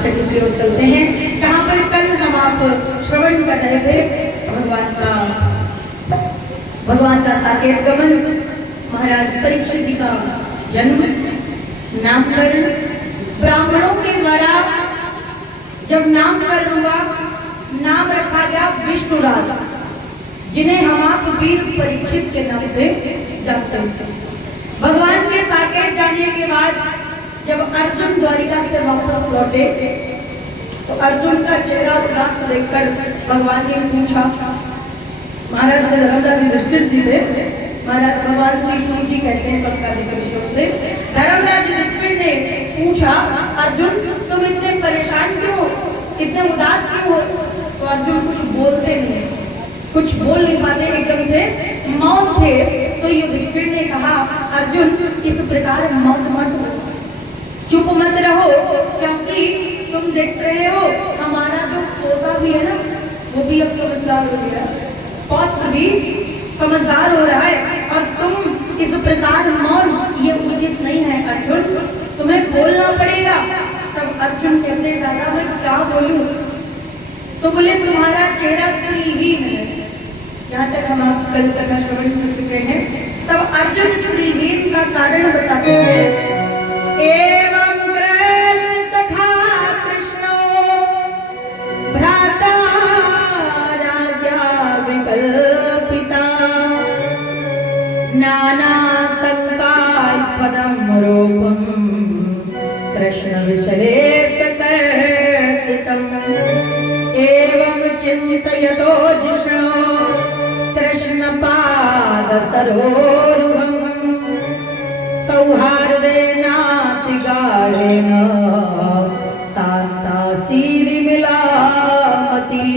शरीर की ओर चलते हैं, जहाँ पर कल हम आप श्रवण कर रहे थे भगवान का साकेत गमन, महाराज परीक्षित जी का जन्म, नामकरण, ब्राह्मणों के द्वारा जब नामकरण हुआ, नाम रखा गया विष्णुराज, जिन्हें हम आप वीर परीक्षित के नाम से जानते हैं। भगवान के साकेत जाने के बाद जब अर्जुन द्वारिका से वापस लौटे तो अर्जुन का चेहरा उदास देखकर भगवान ने पूछा, महाराज धर्मराज युधिष्ठिर जी थे, महाराज भगवान श्री सूत जी कहते हैं सबका विषयों से, धर्मराज युधिष्ठिर ने पूछा, अर्जुन तुम इतने परेशान क्यों हो, इतने उदास क्यों हो? तो अर्जुन कुछ बोलते नहीं, कुछ बोल नहीं पाते, एकदम से मौन थे। तो युधिष्ठिर ने कहा, अर्जुन इस प्रकार मौन मत हो, चुप मत रहो, क्योंकि तुम देख रहे हो हमारा जो पोता भी है ना, वो भी अब समझदार हो गया, पौत्र भी समझदार हो रहा है, और तुम इस प्रकार मौन, ये उचित नहीं है अर्जुन, तुम्हें बोलना पड़ेगा। तब अर्जुन कहते, दादा मैं क्या बोलूं? तो बोले तुम्हारा चेहरा श्रीहीन है। यहाँ तक हम आप कल कथा श्रवण कर चुके हैं। तब अर्जुन श्रीहीन का कारण बताते हैं, एवं कृष्ण सखा कृष्णो भ्राता राजा विकल्पिता नाना शंकास्पदं रूपं कृष्ण विषये सकर्षितम् एवं चिन्तयतो जिष्णो कृष्ण पाद सरोरुहम् सौहार्देनातिगाढेन शान्तासीदि मिलामती।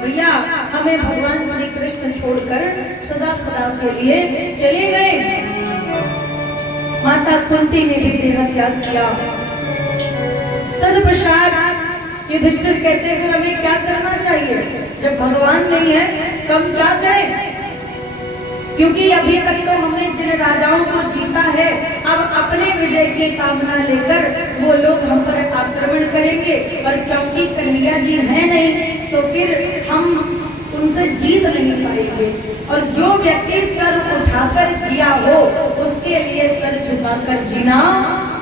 भैया हमें भगवान श्री कृष्ण छोड़कर सदा सदा के लिए चले गए। माता कुंती ने भी देह त्याग किया। तत्पश्चात युधिष्ठिर कहते हैं, हमें क्या करना चाहिए? जब भगवान नहीं है तो हम क्या करें? क्योंकि अभी तक तो हमने जिन राजाओं को जीता है, अब अपने विजय की कामना लेकर वो लोग हम पर आक्रमण करेंगे, और क्योंकि कन्हैया जी है नहीं तो फिर हम उनसे जीत नहीं पाएंगे। और जो व्यक्ति सर उठाकर जिया हो, उसके लिए सर झुकाकर जीना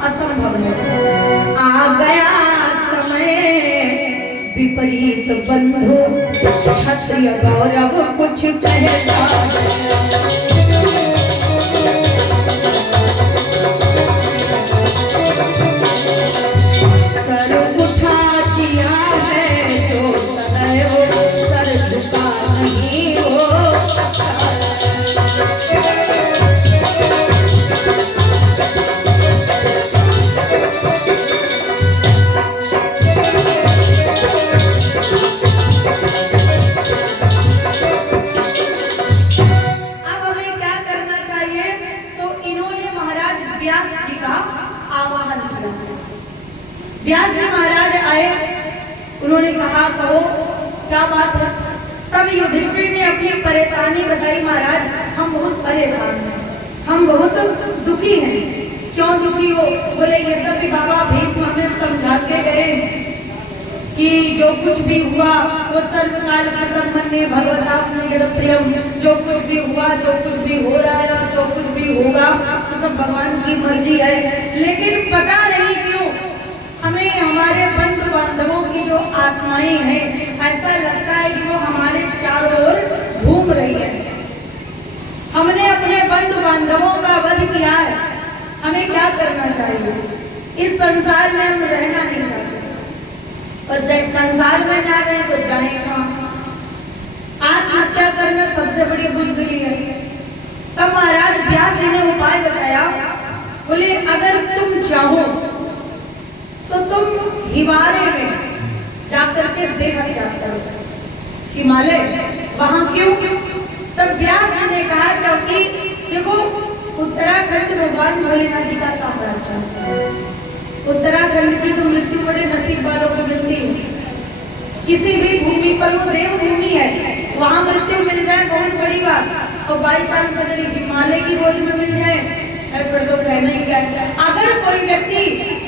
असंभव है। आ गया समय विपरीत बंधु, क्षत्रिय गौरव कुछ कहता है। सर उठा जिया है जो सदैव सर झुका नहीं हो सकता। व्यास जी महाराज आए, उन्होंने कहा, कहो क्या बात है? तब युधिष्ठिर ने अपनी परेशानी बताई, महाराज हम बहुत परेशान हैं, हम बहुत दुखी हैं। क्यों दुखी हो? बोले यद्यपि बाबा भीष्म हमें समझा के गए कि जो कुछ भी हुआ वो सर्वकाल कृतं मन्ये भगवतां प्रियम, जो कुछ भी हुआ, जो कुछ भी हो रहा है और जो कुछ भी होगा तो सब भगवान की मर्जी है, लेकिन पता नहीं क्यों हमें हमारे बंधु बांधवों की जो आत्माएं हैं, ऐसा लगता है कि वो हमारे चारों ओर घूम रही है। हमने अपने बंधु बांधवों का वध किया है, हमें क्या करना चाहिए? इस संसार में हम रहना नहीं चाहते, और संसार में ना रहे तो जाए कहाँ? आत्महत्या करना सबसे बड़ी बुजदिली है। तब महाराज व्यास जी ने उपाय बताया, बोले अगर तुम चाहो तो तुम हिमालय में जाकर के देह त्याग करो। हिमालय वहां क्यों? तब व्यास जी ने कहा, क्योंकि देखो उत्तराखंड भगवान भोलेनाथ जी का साम्राज्य है। उत्तराखंड की तो मृत्यु बड़े नसीब वालों को मिलती है। किसी भी भूमि पर वो देव भूमि है, वहां मृत्यु मिल जाए बहुत बड़ी बात, और बाई चांस अगर हिमालय की गोद में मिल जाए फिर तो कहना ही क्या। अगर कोई व्यक्ति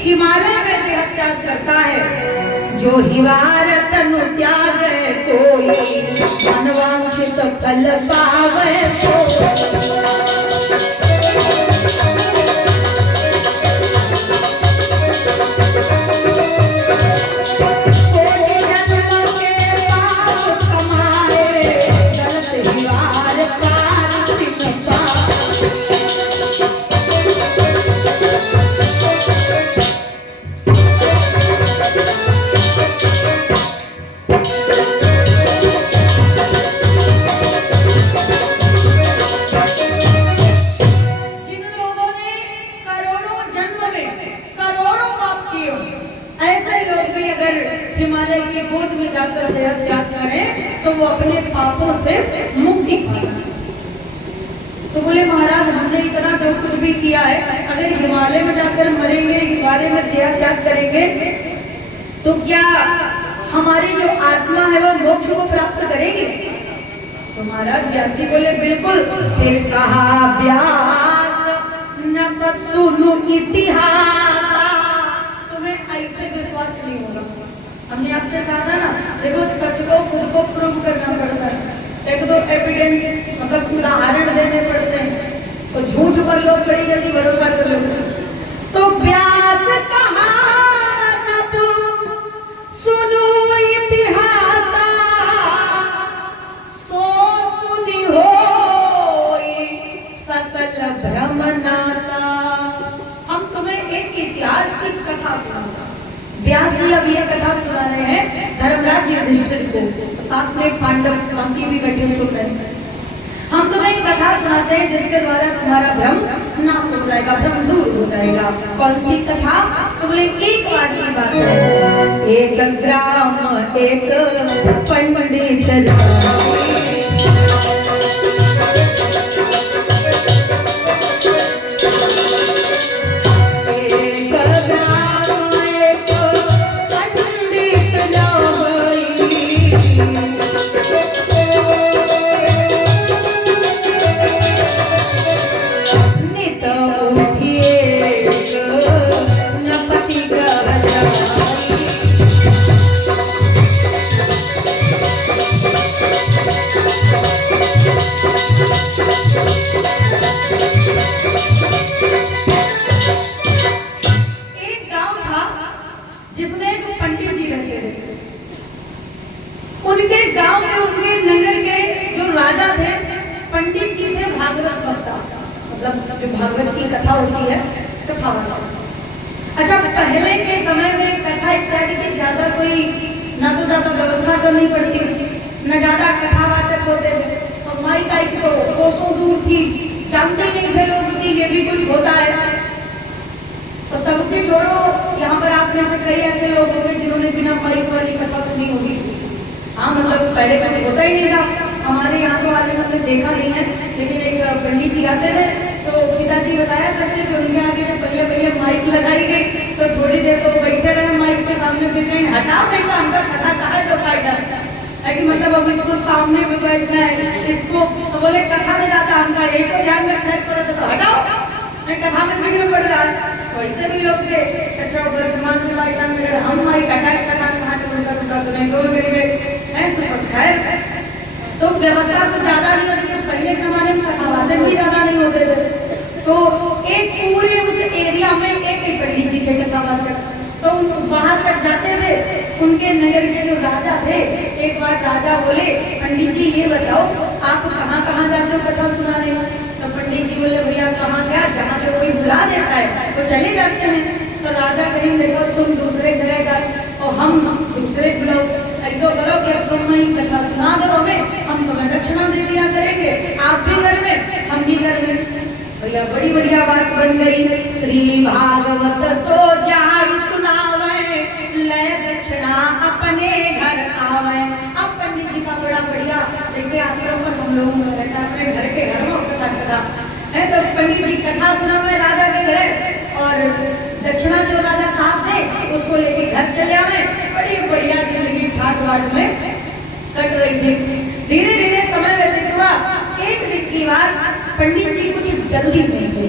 हिमालय में देह त्याग करता है जो हिवार तनु त्यागे कोई, मनवांछित फल पावे सोई। हिमालय की गोद में जाकर देह त्याग करें तो वो अपने पापों से मुक्ति पाएंगे। तो बोले महाराज हमने इतना जो कुछ भी किया है, अगर हिमालय में जाकर मरेंगे, हिमालय में देह त्याग करेंगे तो क्या हमारी जो आत्मा है वो मोक्ष को प्राप्त करेगी? तो महाराज व्यासी बोले बिल्कुल। फिर कहा व्यास न सुनु इतिहास, तुम्हें ऐसे विश्वास नहीं होगा। हमने आपसे कहा था ना, देखो सच को खुद को प्रूव करना पड़ता है, एक दो एविडेंस मतलब उदाहरण देने पड़ते हैं, और झूठ पर लोग बड़ी जल्दी भरोसा कर लेते हैं। तो व्यास कहा न सुनो इतिहास, सो सुनी होई सकल भ्रम नासा। हम तुम्हें एक इतिहास की कथा सुनाऊंगा। व्यास जी अब ये कथा सुना रहे हैं धर्मराज युधिष्ठिर को, साथ में पांडव बाकी भी बैठे सुन रहे हैं। हम तुम्हें एक कथा सुनाते हैं जिसके द्वारा तुम्हारा भ्रम नाश हो जाएगा, भ्रम दूर हो जाएगा। कौन सी कथा? तो बोले एक बार की बात है, एक ग्राम एक पंडित जो भागवत की कथा होती है, कथा वाचक। अच्छा, पहले के समय में कथा इत्यादि की ज्यादा कोई ना तो ज्यादा व्यवस्था करनी पड़ती थी, न ज्यादा कथावाचक होते थे, और माई ताई की तो कोसों दूर थी, जानते नहीं थे लोग कि ये भी कुछ होता है। तो तब के छोड़ो, यहाँ पर आप में से कई ऐसे लोग होंगे जिन्होंने बिना माइक वाली कथा सुनी होगी। हाँ, मतलब पहले कुछ होता ही नहीं था। हमारे यहाँ तो वाले हमने देखा नहीं है, लेकिन एक पंडित जी आते थे तो पिताजी बताया करते थे, उनके आगे जब पहले पहले माइक लगाई गई तो थोड़ी देर तो बैठे रहे माइक के सामने, फिर कहीं हटा बेटा हमका कथा कहा है जो फायदा है कि मतलब अब इसको सामने में बैठना है, इसको तो बोले कथा नहीं जाता, हमका यही को ध्यान रखना है, तो हटाओ कथा में फिर में पड़ रहा है। तो ऐसे भी लोग थे। अच्छा, वर्तमान में भाई जान अगर हम माइक हटा के कथा कहा तो उनका सबका सुने तो सब खैर। तो व्यवस्था कुछ ज्यादा नहीं होती थी, पहले के जमाने में कथावाचक भी ज्यादा नहीं होते थे। तो एक पूरे उस एरिया में एक पंडित जी थे कथावाचक, तो बाहर तक जाते थे। उनके नगर के जो राजा थे, एक बार राजा बोले पंडित जी ये बताओ आप कहाँ कहाँ जाते हो कथा सुनाने? तो पंडित जी बोले भैया कहाँ क्या, जहाँ जो कोई बुला देता है तो चले जाते हैं। तो राजा कहीं देखो तुम दूसरे घर जाए और हम दूसरे बुलाओ, ऐसा करो कि अब तुम ही कथा सुना दो हमें, हम तुम्हें दक्षिणा दे दिया करेंगे, आप भी घर में हम भी घर में। भैया बड़ी बढ़िया बात बन गई। श्री भागवत सो जाय सुनावे, ले दक्षिणा अपने घर आवे। अब पंडित जी का बड़ा बढ़िया, जैसे आश्रम पर हम लोग रहता है अपने घर के घर में कथा है, तो पंडित जी कथा सुनावे राजा के घर, और दक्षिणा जो राजा साहब दे उसको लेके घर चले आवे। बड़ी बढ़िया जिंदगी ठाट बाट में कट रही थी। धीरे धीरे समय व्यतीत हुआ। एक दिन की बार पंडित जी कुछ जल्दी नहीं थे।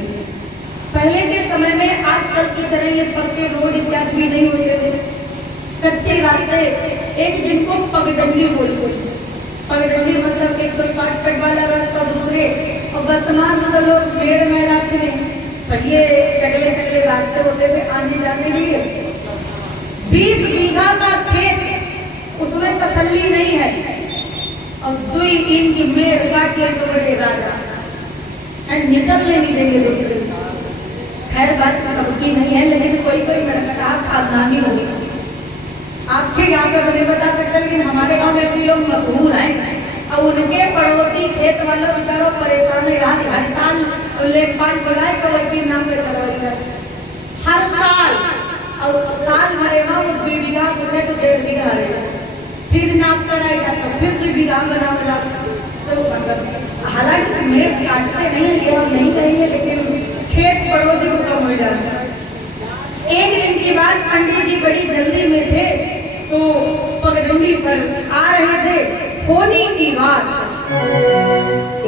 पहले के समय में आजकल की तरह ये पक्के रोड इत्यादि भी नहीं होते थे, कच्चे रास्ते, एक जिनको पगडंडी बोलते हैं। पगडंडी मतलब एक तो शॉर्टकट वाला रास्ता, दूसरे और वर्तमान में तो लोग पेड़ में रखते हैं, पहले चगले चगले रास्ते होते थे आने जाने के लिए। 20 बीघा का खेत, उसमें तसल्ली नहीं है और 2 इंच मेड़ काट ले तो बड़े राजा निकलने नहीं देंगे दूसरे। खैर बात सबकी नहीं है, लेकिन कोई कोई मड़कटा खानदानी होगी। आपके गांव का मुझे बता सकते, लेकिन हमारे गांव में भी लोग मशहूर हैं और उनके पड़ोसी खेत वालों बेचारों परेशान है। हर साल लेखपाल बुलाए तो वकील नाम पे करवाई हर साल, और साल भरे में वो 2 बीघा उठे तो 1.5 बीघा रहेगा, फिर नाम कराई जाता, फिर 2 बीघा बनाओ जाता। तो मतलब हालांकि मेड़ काटते नहीं है, ये हम नहीं कहेंगे, लेकिन खेत पड़ोसी को कम हो जाता है। एक दिन की बात, पंडित जी बड़ी जल्दी में थे तो पगडंडी पर आ रहे थे। होनी की बात,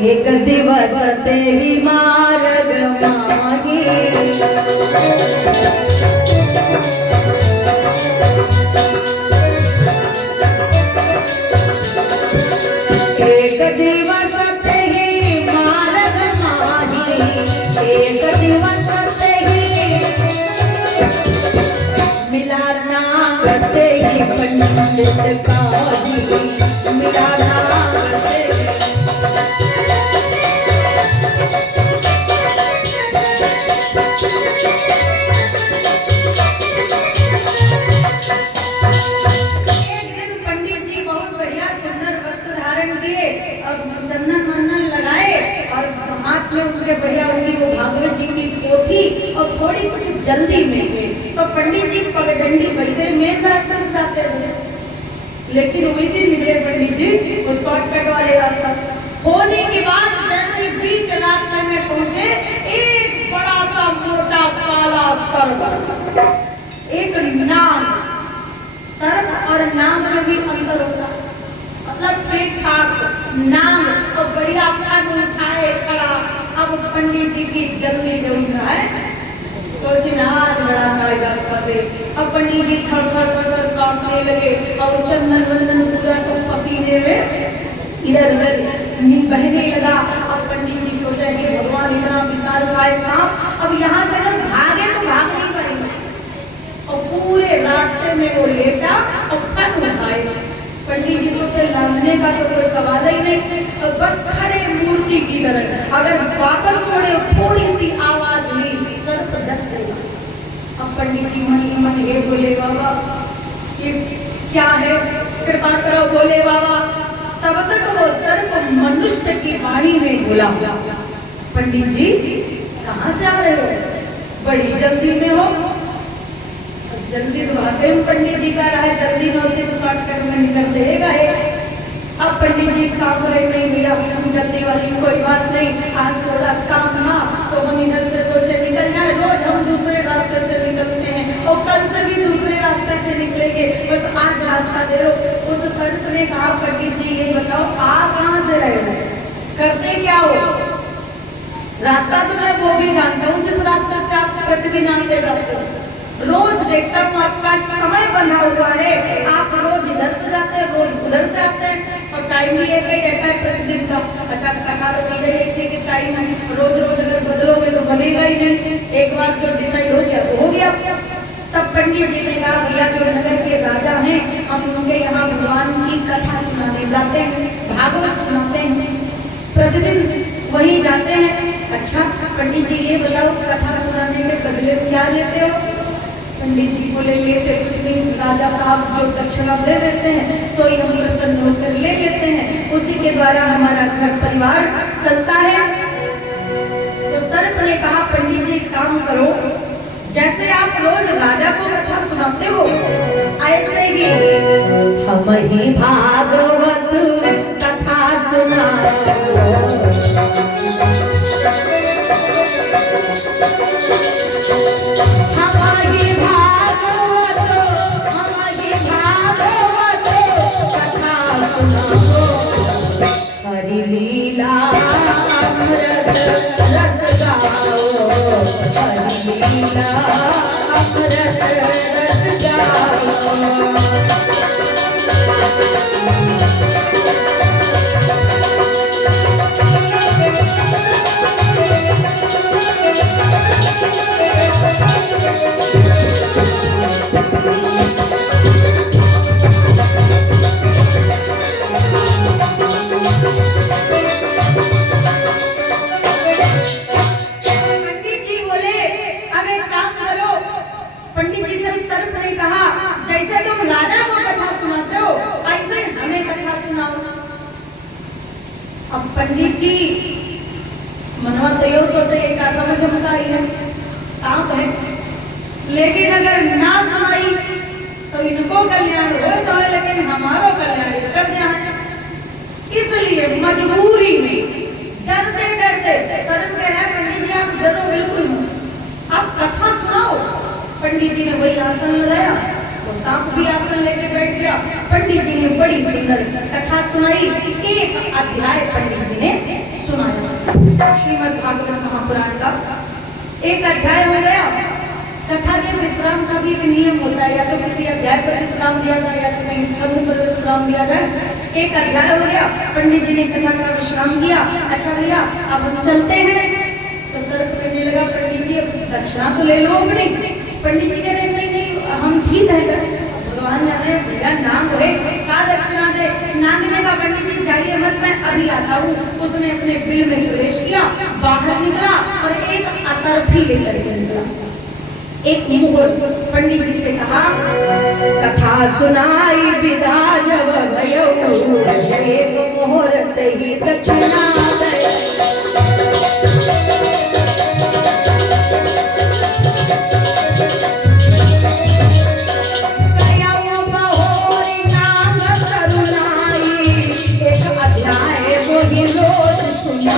एक दिवस तेरी मार्ग माही, एक दिवस तेरी मार्ग माही, एक दिवस तेरी मिला नाम तेरी पंडित का जी, मिला नाम तेरी। चंदन मंदन लगाए और हाथ में उनके बढ़िया उनकी वो भागवत जी की पोथी और थोड़ी कुछ जल्दी में, तो पंडित जी पगडंडी वैसे मेन रास्ते से जाते थे, लेकिन वही दिन मिले पंडित जी वो शॉर्टकट वाले रास्ता से। होने के बाद जैसे बीच रास्ते में पहुंचे, एक बड़ा सा मोटा काला सर्प, एक नाग, सर्प और नाग में भी अंतर होता है, मतलब ठीक ठाक नाम और बढ़िया पद उठाए खड़ा। अब पंडित जी की जल्दी जो रहा है, सोची ना आज बड़ा फायदा से। अब पंडित जी थर थर थर थर कांपने लगे और चंदन वंदन पूरा सब पसीने में इधर उधर बहने लगा। अब पंडित जी सोचे कि भगवान इतना विशाल काय सांप, अब यहाँ से अगर भागे तो भाग नहीं पाएंगे, और पूरे रास्ते में वो लेटा और फन उठाए। पंडित जी सोचे लांघने का तो कोई सवाल ही नहीं, तो बस खड़े मूर्ति की तरह, अगर वापस मुड़े थोड़ी सी आवाज हुई सर्प डस गया। अब पंडित जी मन ही मन ये बोले बाबा ये क्या है, कृपा करो बोले बाबा। तब तक वो सर्प मनुष्य की वाणी में बोला, पंडित जी कहाँ से आ रहे हो, बड़ी जल्दी में हो। जल्दी तो आते हैं पंडित जी का रहा है, जल्दी न होती तो शॉर्टकट में निकल देगा है। अब पंडित जी काम करे नहीं भैया, जल्दी वाली कोई बात नहीं, आज थोड़ा काम था तो हम इधर से सोचे निकल जाए। रोज हम दूसरे रास्ते से निकलते हैं और कल से भी दूसरे रास्ते से निकलेंगे, बस आज रास्ता दे दो। उस संत ने कहा पंडित जी ये बताओ आप कहाँ से रहे हो, करते क्या हो। रास्ता तो मैं वो भी जानता हूँ जिस रास्ते से आप प्रतिदिन आते जाते हो, रोज देखता हूँ आपका समय बना हुआ है, आप रोज इधर से जाते हैं रोज उधर से आते हैं, और टाइम भी एक ही रहता है प्रतिदिन का। अच्छा कथा तो चीजें ऐसी कि टाइम रोज रोज अगर बदलोगे तो बनेगा ही नहीं, एक बार जो डिसाइड हो गया तो हो गया। तब पंडित जी ने कहा भैया जो नगर के राजा हैं हम उनके यहाँ भगवान की कथा सुनाने जाते हैं, भागवत सुनाते हैं, प्रतिदिन वही जाते हैं। अच्छा पंडित जी ये बताओ कथा सुनाने के बदले क्या लेते हो। पंडित जी बोले लेते कुछ नहीं, राजा साहब जो दक्षिणा दे देते हैं सोई हम प्रसन्न होकर ले लेते हैं, उसी के द्वारा हमारा घर परिवार चलता है। तो सर्प ने कहा पंडित जी काम करो, जैसे आप रोज राजा को कथा सुनाते हो ऐसे ही हम ही भागवत कथा सुनाओ। हरि लीला अमृत रस गाओ, हरि लीला अमृत रस गाओ। तुम राजा को कथा सुनाते हो, ऐसे हमें कथा सुनाओ। अब पंडित जी मनवा तो यो सोचे क्या समझ में आई है, सांप है, लेकिन अगर ना सुनाई तो इनको कल्याण हो तो है, लेकिन हमारो कल्याण कर दिया है। इसलिए मजबूरी में डरते डरते शर्म कह रहा है पंडित जी आप डरो बिल्कुल मत, आप कथा सुनाओ। पंडित जी ने वही आसन लगाया, वो सांप भी आसन लेके बैठ गया। पंडित जी ने बड़ी सुंदर कथा सुनाई, एक अध्याय पंडित जी ने सुनाया श्रीमद् भागवत महापुराण का। एक अध्याय हो गया। कथा के विश्राम का भी एक नियम होता है, या तो किसी अध्याय पर विश्राम दिया जाए या किसी स्कंद पर विश्राम दिया जाए। एक अध्याय हो गया, पंडित जी ने कथा का विश्राम किया। अच्छा भैया अब हम चलते हैं। तो सर्प कहने लगा पंडित जी अब दक्षिणा तो ले लो अपनी। पंडित जी कह रहे नहीं नहीं हम ठीक है, भगवान जाने भैया नाम है का दक्षिणा दे, नांगने का पंडित जी चाहिए मत, मैं अभी आता हूँ। उसने अपने बिल में ही प्रवेश किया, बाहर निकला और एक असर्प ही लेकर के निकला। एक मुहूर्त पंडित जी से कहा कथा सुनाई विदा जब भयो, एक मुहूर्त ही दक्षिणा दे। एक अध्याय वो ही रोज सुना।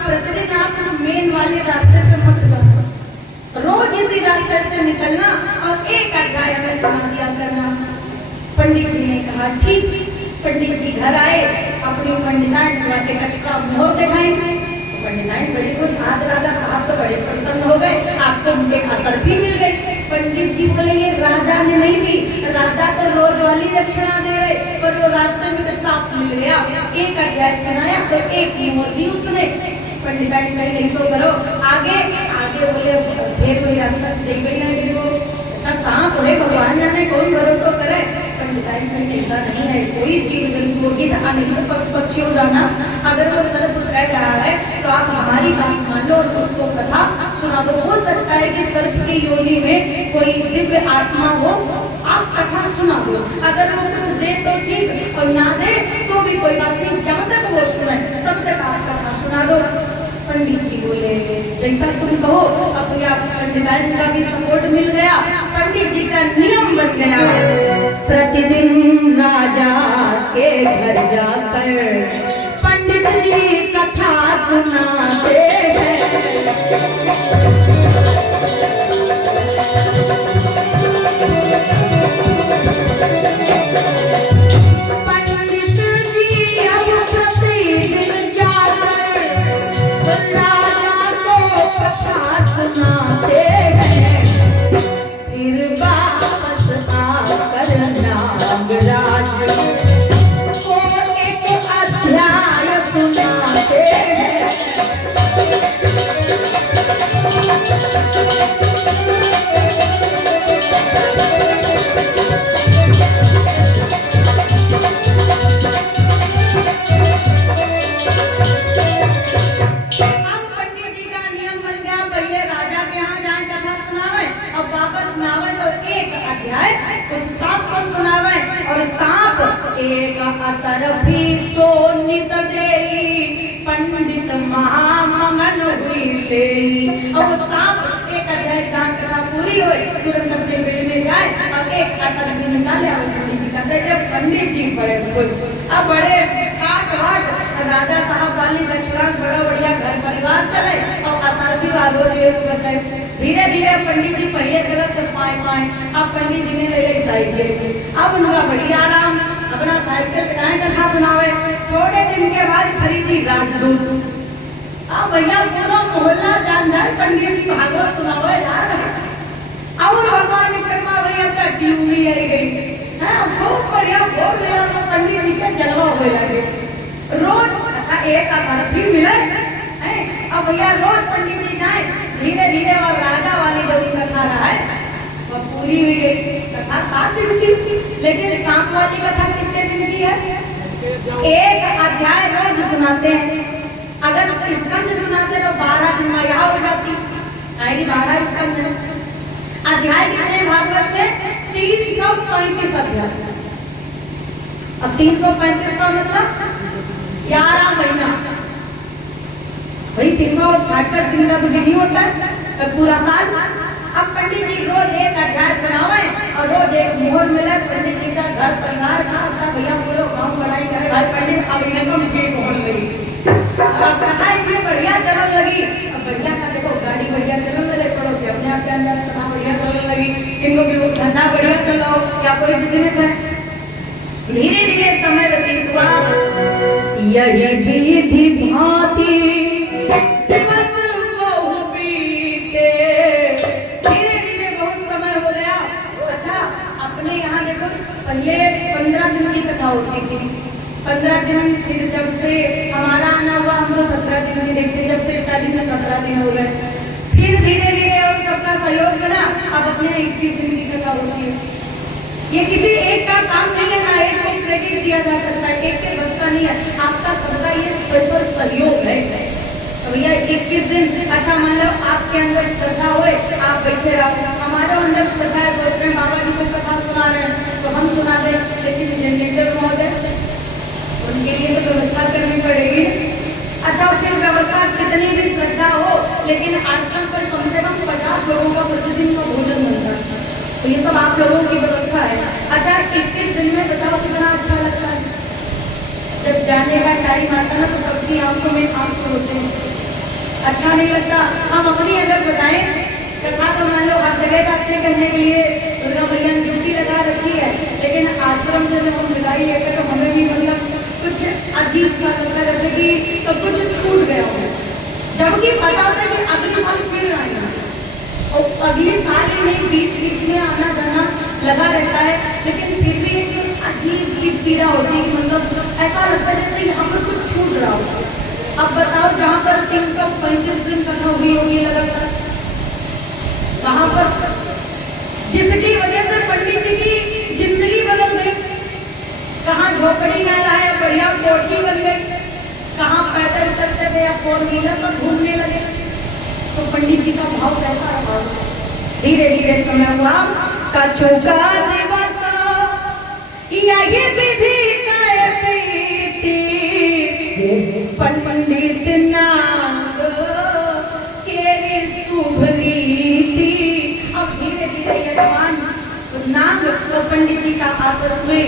प्रतिदिन आप उस मेन वाले रास्ते से मत जाना, रोज इसी रास्ते से निकलना और एक अध्याय में सुना दिया करना। पंडित जी ने कहा ठीक। पंडित जी घर आए, अपनी पंडिताइन बुला के कष्टा मोह दिखाई। पंडिताइन बड़ी खुश, आज राजा साहब तो बड़े प्रसन्न हो गए, आपको एक असर भी मिल गई। पंडित जी बोले ये राजा ने नहीं दी, राजा तो रोज वाली दक्षिणा दे रहे, पर वो रास्ते में साफ मिल गया। एक अध्याय सुनाया तो एक मोह दी उसने। पंडिताइन कहीं नहीं सो करो, आगे आगे बोले फिर कोई रास्ता से देख गई ना गिरी वो। अच्छा सांप है, भगवान जाने कौन भरोसा करे। पंडिताइन कहीं ऐसा नहीं है, कोई जीव जंतु हित अनिहित पशु पक्षियों जाना, अगर वो सर्प कह रहा है तो आप हमारी बात मान लो और उसको कथा सुना दो। हो सकता है कि सर्प की योनि में कोई दिव्य आत्मा हो, आप कथा सुना दो। अगर वो कुछ दे तो ठीक और ना दे तो भी कोई बात नहीं, जब तक वो सुने तब तक आप कथा सुना दो। पंडित जी बोले जैसा तुम कहो। अपने आप पंडिताइन का भी सपोर्ट मिल गया। पंडित जी का नियम बन गया, प्रतिदिन राजा के घर जाकर पंडित जी कथा सुनाते हैं। उस सांप को सुनावे और सांप एक असर भी सोनित देई, पंडित महामगन हुई ले। और वो सांप एक अध्याय जहाँ कथा पूरी हो तुरंत अपने बिल में जाए और एक असर भी निकाले। और पंडित जी कहते थे पंडित जी बड़े खुश। अब बड़े ठाट बाट राजा साहब वाली दक्षिणा बड़ा बढ़िया घर परिवार चले और असर भी वालों बचाए। धीरे धीरे पंडित जी पहले चलत तो पाए पाए। अब पंडित जी ने ले ली साइकिल। अब उनका बड़ी आराम, अपना साइकिल चलाए कथा सुनावे। थोड़े दिन के बाद खरीदी राजदूत। अब भैया पूरा मोहल्ला जान जाए पंडित जी भागवत सुनावे जा रहे। और भगवान की कृपा भैया का टीवी आई गई है, बहुत बढ़िया, बहुत बढ़िया। पंडित जी के जलवा हुए लगे रोज। अच्छा एक असारथी मिले हैं। अब भैया रोज पंडित जी जाए, धीरे धीरे वो राजा वाली जो कथा रहा है वो पूरी हुई गई। कथा 7 दिन की, लेकिन सांप वाली कथा कितने दिन की है? एक अध्याय रोज सुनाते हैं। अगर स्कंद सुनाते तो 12 दिन में यहाँ हो जाती, 12 स्कंद है। अध्याय कितने भागवत में? 335 अध्याय। अब 335 का मतलब 11 महीना, वही 366 दिन का तो दिन ही होता है, तो पूरा साल। अब पंडित जी रोज एक अध्याय सुनावे और रोज एक मोहर मिले। पंडित जी का घर परिवार का होता, भैया पूरा गांव बढ़ाई करे भाई पंडित अब इन्हें कम ठीक होने लगी। अब कथा इतनी बढ़िया चलने लगी, अब बढ़िया का देखो गाड़ी बढ़िया चलने लगे, पड़ोसी अपने आप जान जाते कथा बढ़िया चलने लगी, इनको भी वो धंधा बढ़िया चल रहा हो या कोई बिजनेस है। धीरे धीरे समय व्यतीत हुआ, यही विधि भांति दिवस को बीते। धीरे धीरे बहुत समय हो गया। अच्छा अपने यहाँ देखो पहले 15 दिन की कथा होती थी, 15 दिन, फिर जब से हमारा आना हुआ हम लोग 17 दिन की देखते, जब से स्टार्टिंग में 17 दिन हो गए, फिर धीरे धीरे और सबका सहयोग बना, अब अपने 21 दिन की कथा होती है। ये किसी एक का काम नहीं है, ना एक को क्रेडिट दिया जा सकता है, एक के बस का नहीं है, आपका सबका ये स्पेशल सहयोग है। भैया 21 दिन, अच्छा मान लो आपके अंदर श्रद्धा होए, आप बैठे रहो, हमारे अंदर श्रद्धा है, सोच रहे बाबा जी को कथा सुना रहे हैं तो हम सुना दे, लेकिन जनरेटर महोदय उनके लिए तो व्यवस्था करनी पड़ेगी। अच्छा फिर व्यवस्था कितनी भी श्रद्धा हो, लेकिन आश्रम पर कम से कम 50 लोगों का प्रतिदिन का भोजन मिलता है, तो ये सब आप लोगों की व्यवस्था है। अच्छा 21 दिन में बताओ कितना अच्छा लगता है। जब जाने का टाइम आता ना तो सबकी आंखों में आंसू होते हैं, अच्छा नहीं लगता। हम अपनी अगर बताएं कथा तो मान लो हर जगह जाते हैं कहने के लिए दुर्गा मैया ने ड्यूटी लगा रखी है, लेकिन आश्रम से जब हम विदाई लेते तो हमें भी मतलब कुछ अजीब सा लगता है, जैसे कि तो कुछ छूट गया हो, जबकि पता होता है कि अगले साल फिर आएगा और अगले साल ही नहीं बीच बीच में आना जाना लगा रहता है, लेकिन फिर भी एक अजीब सी पीड़ा होती है कि मतलब ऐसा लगता है जैसे यहाँ पर कुछ छूट रहा हो। अब बताओ जहाँ पर 335 दिन कथा हुई होगी लगातार, वहां पर जिसकी वजह से पंडित जी की जिंदगी बदल गई, कहाँ झोपड़ी न रहा है बढ़िया कोठी बन गई, कहाँ पैदल चलते थे या 4 व्हीलर पर घूमने लगे, तो पंडित जी का भाव कैसा रहा। धीरे धीरे समय हुआ कछु का दिवस यही विधि पंडित नाग के शुभ रीति। अब धीरे धीरे यजमान नाग और पंडित जी का आपस में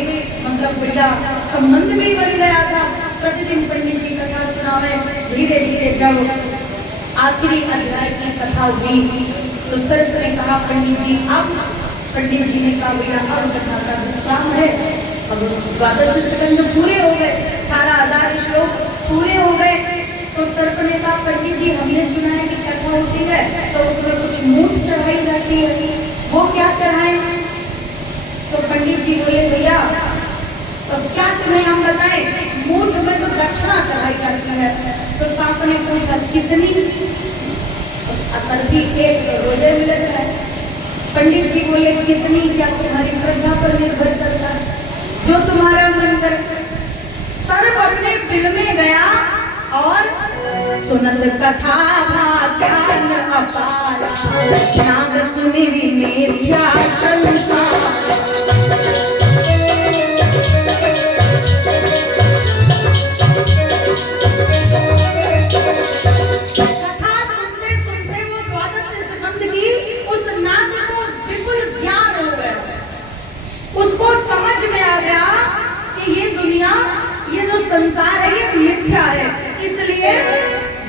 मतलब बढ़िया संबंध भी बन गया था। प्रतिदिन पंडित जी कथा सुनावे। धीरे धीरे जब आखिरी अध्याय की कथा हुई तो सर्प ने कहा पंडित जी अब, पंडित जी ने कहा भैया अब कथा का विश्राम है। अब 12 स्कंद पूरे हो गए, 18,000 श्लोक पूरे हो गए, तो सर्प ने कहा पंडित जी हमने सुना है कि कथा होती है तो उसमें कुछ मूठ चढ़ाई जाती है, वो क्या चढ़ाए। तो पंडित जी बोले भैया अब क्या तुम्हें हम बताएं, मूठ में तो दक्षिणा चढ़ाई जाती है। तो सांप ने पूछा कितनी, असर भी एक रोजे मिलता है। पंडित जी बोले कितनी, क्या तुम्हारी श्रद्धा पर निर्भर करता है, जो तुम्हारा मन कर। सर्प अपने बिल में गया और सुनत कथा भाग्यान अपारा, नाग सुमिरी मिथ्या संसार। समझ में आ गया कि ये दुनिया, ये जो संसार है ये मिथ्या है, इसलिए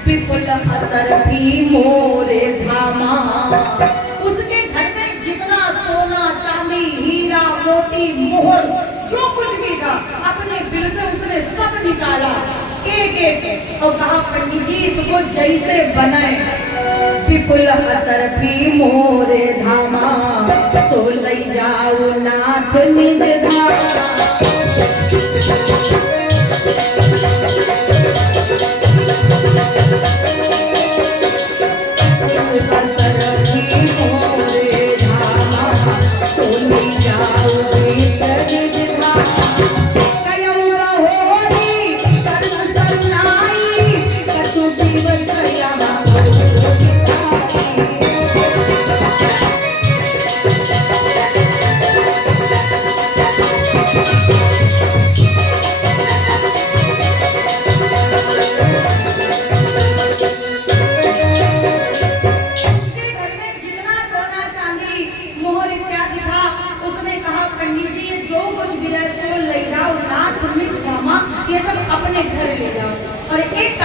विपुल असर भी मोरे धामा। उसके घर में जितना सोना चांदी हीरा मोती मोहर जो कुछ भी था अपने बिल से उसने सब निकाला एक एक, और कहा पंडित जी इसको जैसे बनाए। विपुल असर भी मोरे धामा, सो लई जाओ नाथ निज धामा।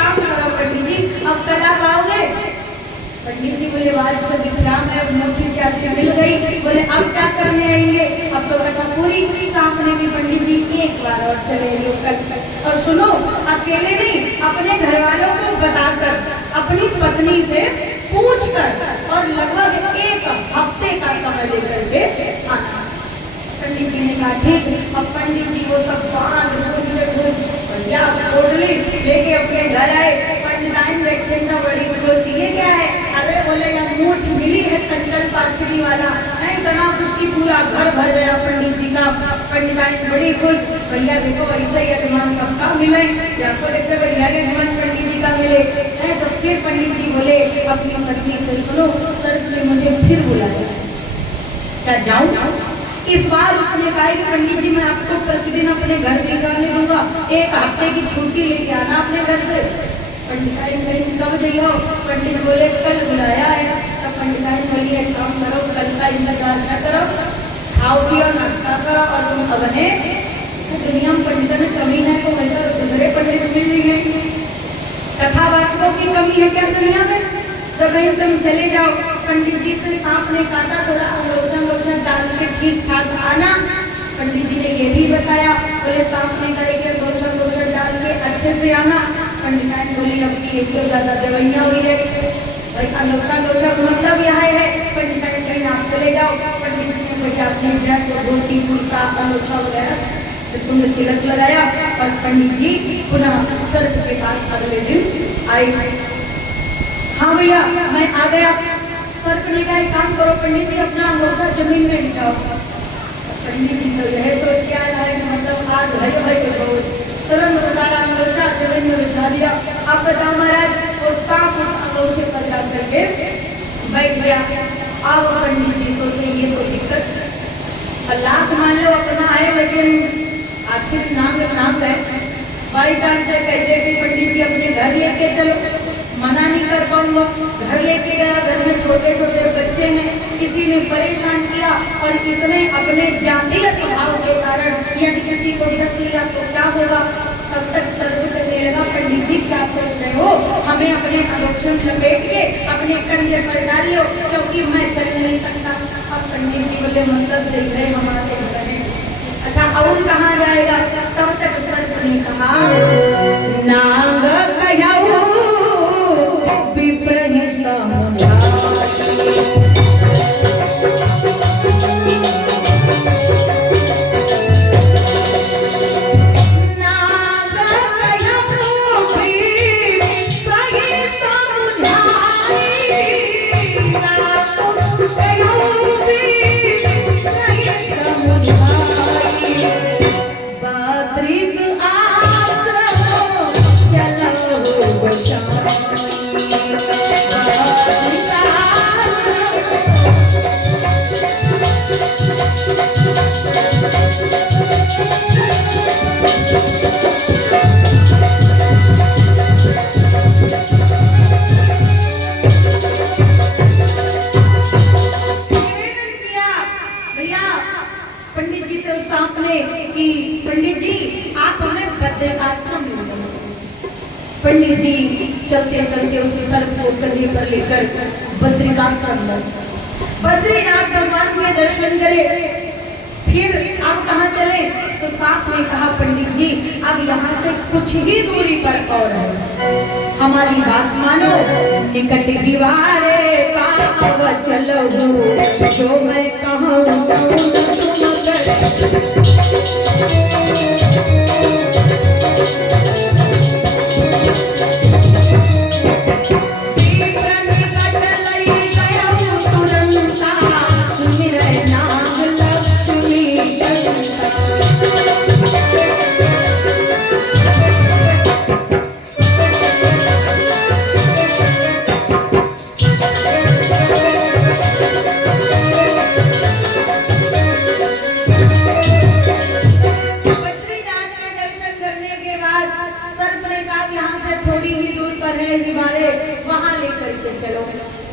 काम करो पंडित जी, अब कल आप आओगे? पंडित जी बोले आज तो विश्राम है, मुझे क्या मिल गई। बोले अब क्या करने आएंगे? अब तो कथा पूरी सामने की पंडित जी, एक बार और चले आइए कल। और सुनो, अकेले नहीं, अपने घर वालों को बताकर, अपनी पत्नी से पूछकर और लगभग एक हफ्ते का समय लेकर के आना। पंडित जी ने कहा ठीक। अब पंडित जी वो सब बांध बढ़िया पोटली लेके अपने घर आए। पंडिताइन बैठे तो बड़ी खुशी, ये क्या है? अरे बोले यार मूठ मिली है संकल पाथरी वाला है, इतना उसकी पूरा घर भर गया पंडित जी का। पंडिताइन बड़ी खुश, भैया देखो ऐसा ही अभिमान सबका मिले, आपको देखते बढ़िया अभिमान पंडित जी का मिले है। तो फिर पंडित जी बोले अपनी पत्नी से, सुनो सर्प ने मुझे फिर बुलाया, क्या जाऊं? इस बार उसने कहा कि पंडित जी मैं आपको प्रतिदिन अपने घर नहीं जाने दूंगा, एक हफ्ते की छुट्टी लेके आना अपने घर से। पंडिताइन कहीं कब जाइए? पंडित बोले कल बुलाया है। तब पंडिताइन बोली एक काम करो, कल का इंतजार न करो, खाओ पियो नाश्ता करो और तुम अब है दुनिया में पंडितों ने कमी है तो वैसा दूसरे पंडित मिल रही कथावाचकों की कमी है क्या दुनिया में? तो कहीं तुम चले जाओ, पंडित जी से सांप ने काटा, थोड़ा अंगोछन डाल के ठीक ठाक आना। पंडित जी ने ये भी बताया, बोले सांप ने कहा कि अंगोछन डाल के अच्छे से आना। पंडिताइन बोली अब की एक तो ज्यादा दवाइयाँ हुई है भाई, अंगोछन मतलब यह है। पंडिताइन कहीं आप चले जाओ। पंडित जी ने बोली अपनी ड्रेस को धोती कुर्ता अंगोछा वगैरह कुंड तिलक लगाया और पंडित जी पुनः सर्प के पास अगले दिन आए। हाँ भैया मैं आ गया। सर्प ने कहा काम करो पंडित जी, अपना अंगोछा जमीन में बिछाओ। पंडित जी तो यह सोच के आया है कि मतलब आज भाई तुरंत उतारा अंगोछा जमीन में बिछा दिया। अब बताओ महाराज, वो सांप उस अंगोछे पर जा करके बैठ गया। अब पंडित जी सोचे ये तो दिक्कत, अल्लाह मान लो अपना है लेकिन आखिर नांग है। बाई चांस है कहते कि पंडित जी अपने घर लेके चलो, मना नहीं कर पाऊंगा। घर लेके गया, घर में छोटे छोटे बच्चे हैं, किसी ने परेशान किया और इसने अपने जातीय स्वभाव के कारण यदि किसी को डस लिया तो क्या होगा? तब तक सर्व करने लगा, पंडित जी क्या सोच रहे हो? हमें अपने अंगोछन लपेट के अपने कंधे पर डाल लो क्योंकि मैं चल नहीं सकता। अब पंडित जी बोले मतलब देख रहे हमारे घर है, अच्छा और कहाँ जाएगा? तब तक सर्प ने कहा नाग कहू विप्रहि समझाई। पंडित जी चलते चलते उस सर्प को कंधे पर लेकर बद्रिकाश्रम गए। बद्रीनाथ भगवान के दर्शन करे। फिर आप कहाँ चले? तो सांप ने कहा पंडित जी अब यहाँ से कुछ ही दूरी पर और है, हमारी बात मानो, निकट दीवारे का चलो जो मैं कहूँ तुम कर।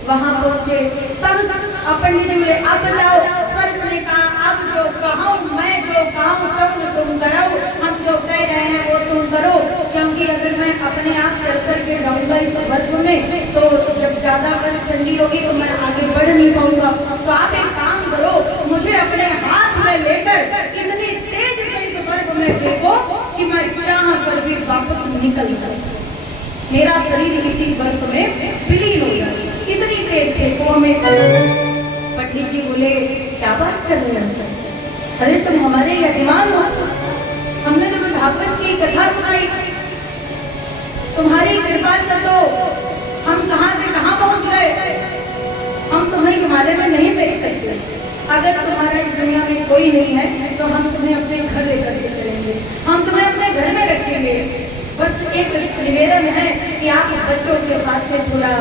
वहां पहुंचे तब पंडित जी बोले अब बताओ। सर्प ने कहा अब जो कहूँ मैं जो कहूँ तुम करो, हम जो कह रहे हैं वो तुम करो, क्योंकि अगर मैं अपने आप चल करके जाऊंगा इस बर्फ में तो जब ज्यादा बर्फ ठंडी होगी तो मैं आगे बढ़ नहीं पाऊंगा। तो आप एक काम करो, मुझे अपने हाथ में लेकर इतनी तेज से इस बर्फ में फेंको कि मैं चाह कर भी वापस निकल जाऊं, मेरा शरीर इसी बर्फ में विलीन हो जाए, इतनी तेज फेंको हमें। पंडित जी बोले क्या बात कर रहे हैं, अरे तुम हमारे यजमान हो, हमने तुम्हें भागवत की कथा सुनाई, तुम्हारी कृपा से तो हम कहां से कहां पहुंच गए, हम तुम्हें हिमालय में नहीं फेंक सकते, अगर तुम्हारा इस दुनिया में कोई नहीं है तो हम तुम्हें अपने घर लेकर के चलेंगे, हम तुम्हें अपने घर में रखेंगे। बस एक निवेदन है कि आप बच्चों के साथ में थोड़ा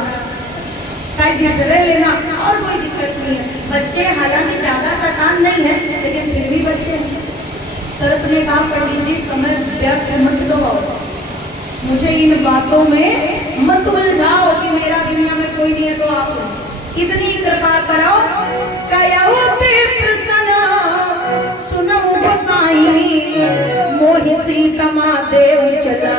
कायदे से रह लेना, और कोई दिक्कत नहीं है। बच्चे हालांकि ज्यादा शैतान नहीं है लेकिन फिर भी बच्चे हैं। सर्प ने कहा पंडित जी समय व्यर्थ मत गवाओ, मुझे इन बातों में मत उलझाओ कि मेरा दुनिया में कोई नहीं है तो आप इतनी कृपा करो। सुनो गोसाई मोहि सीतमा देव चला,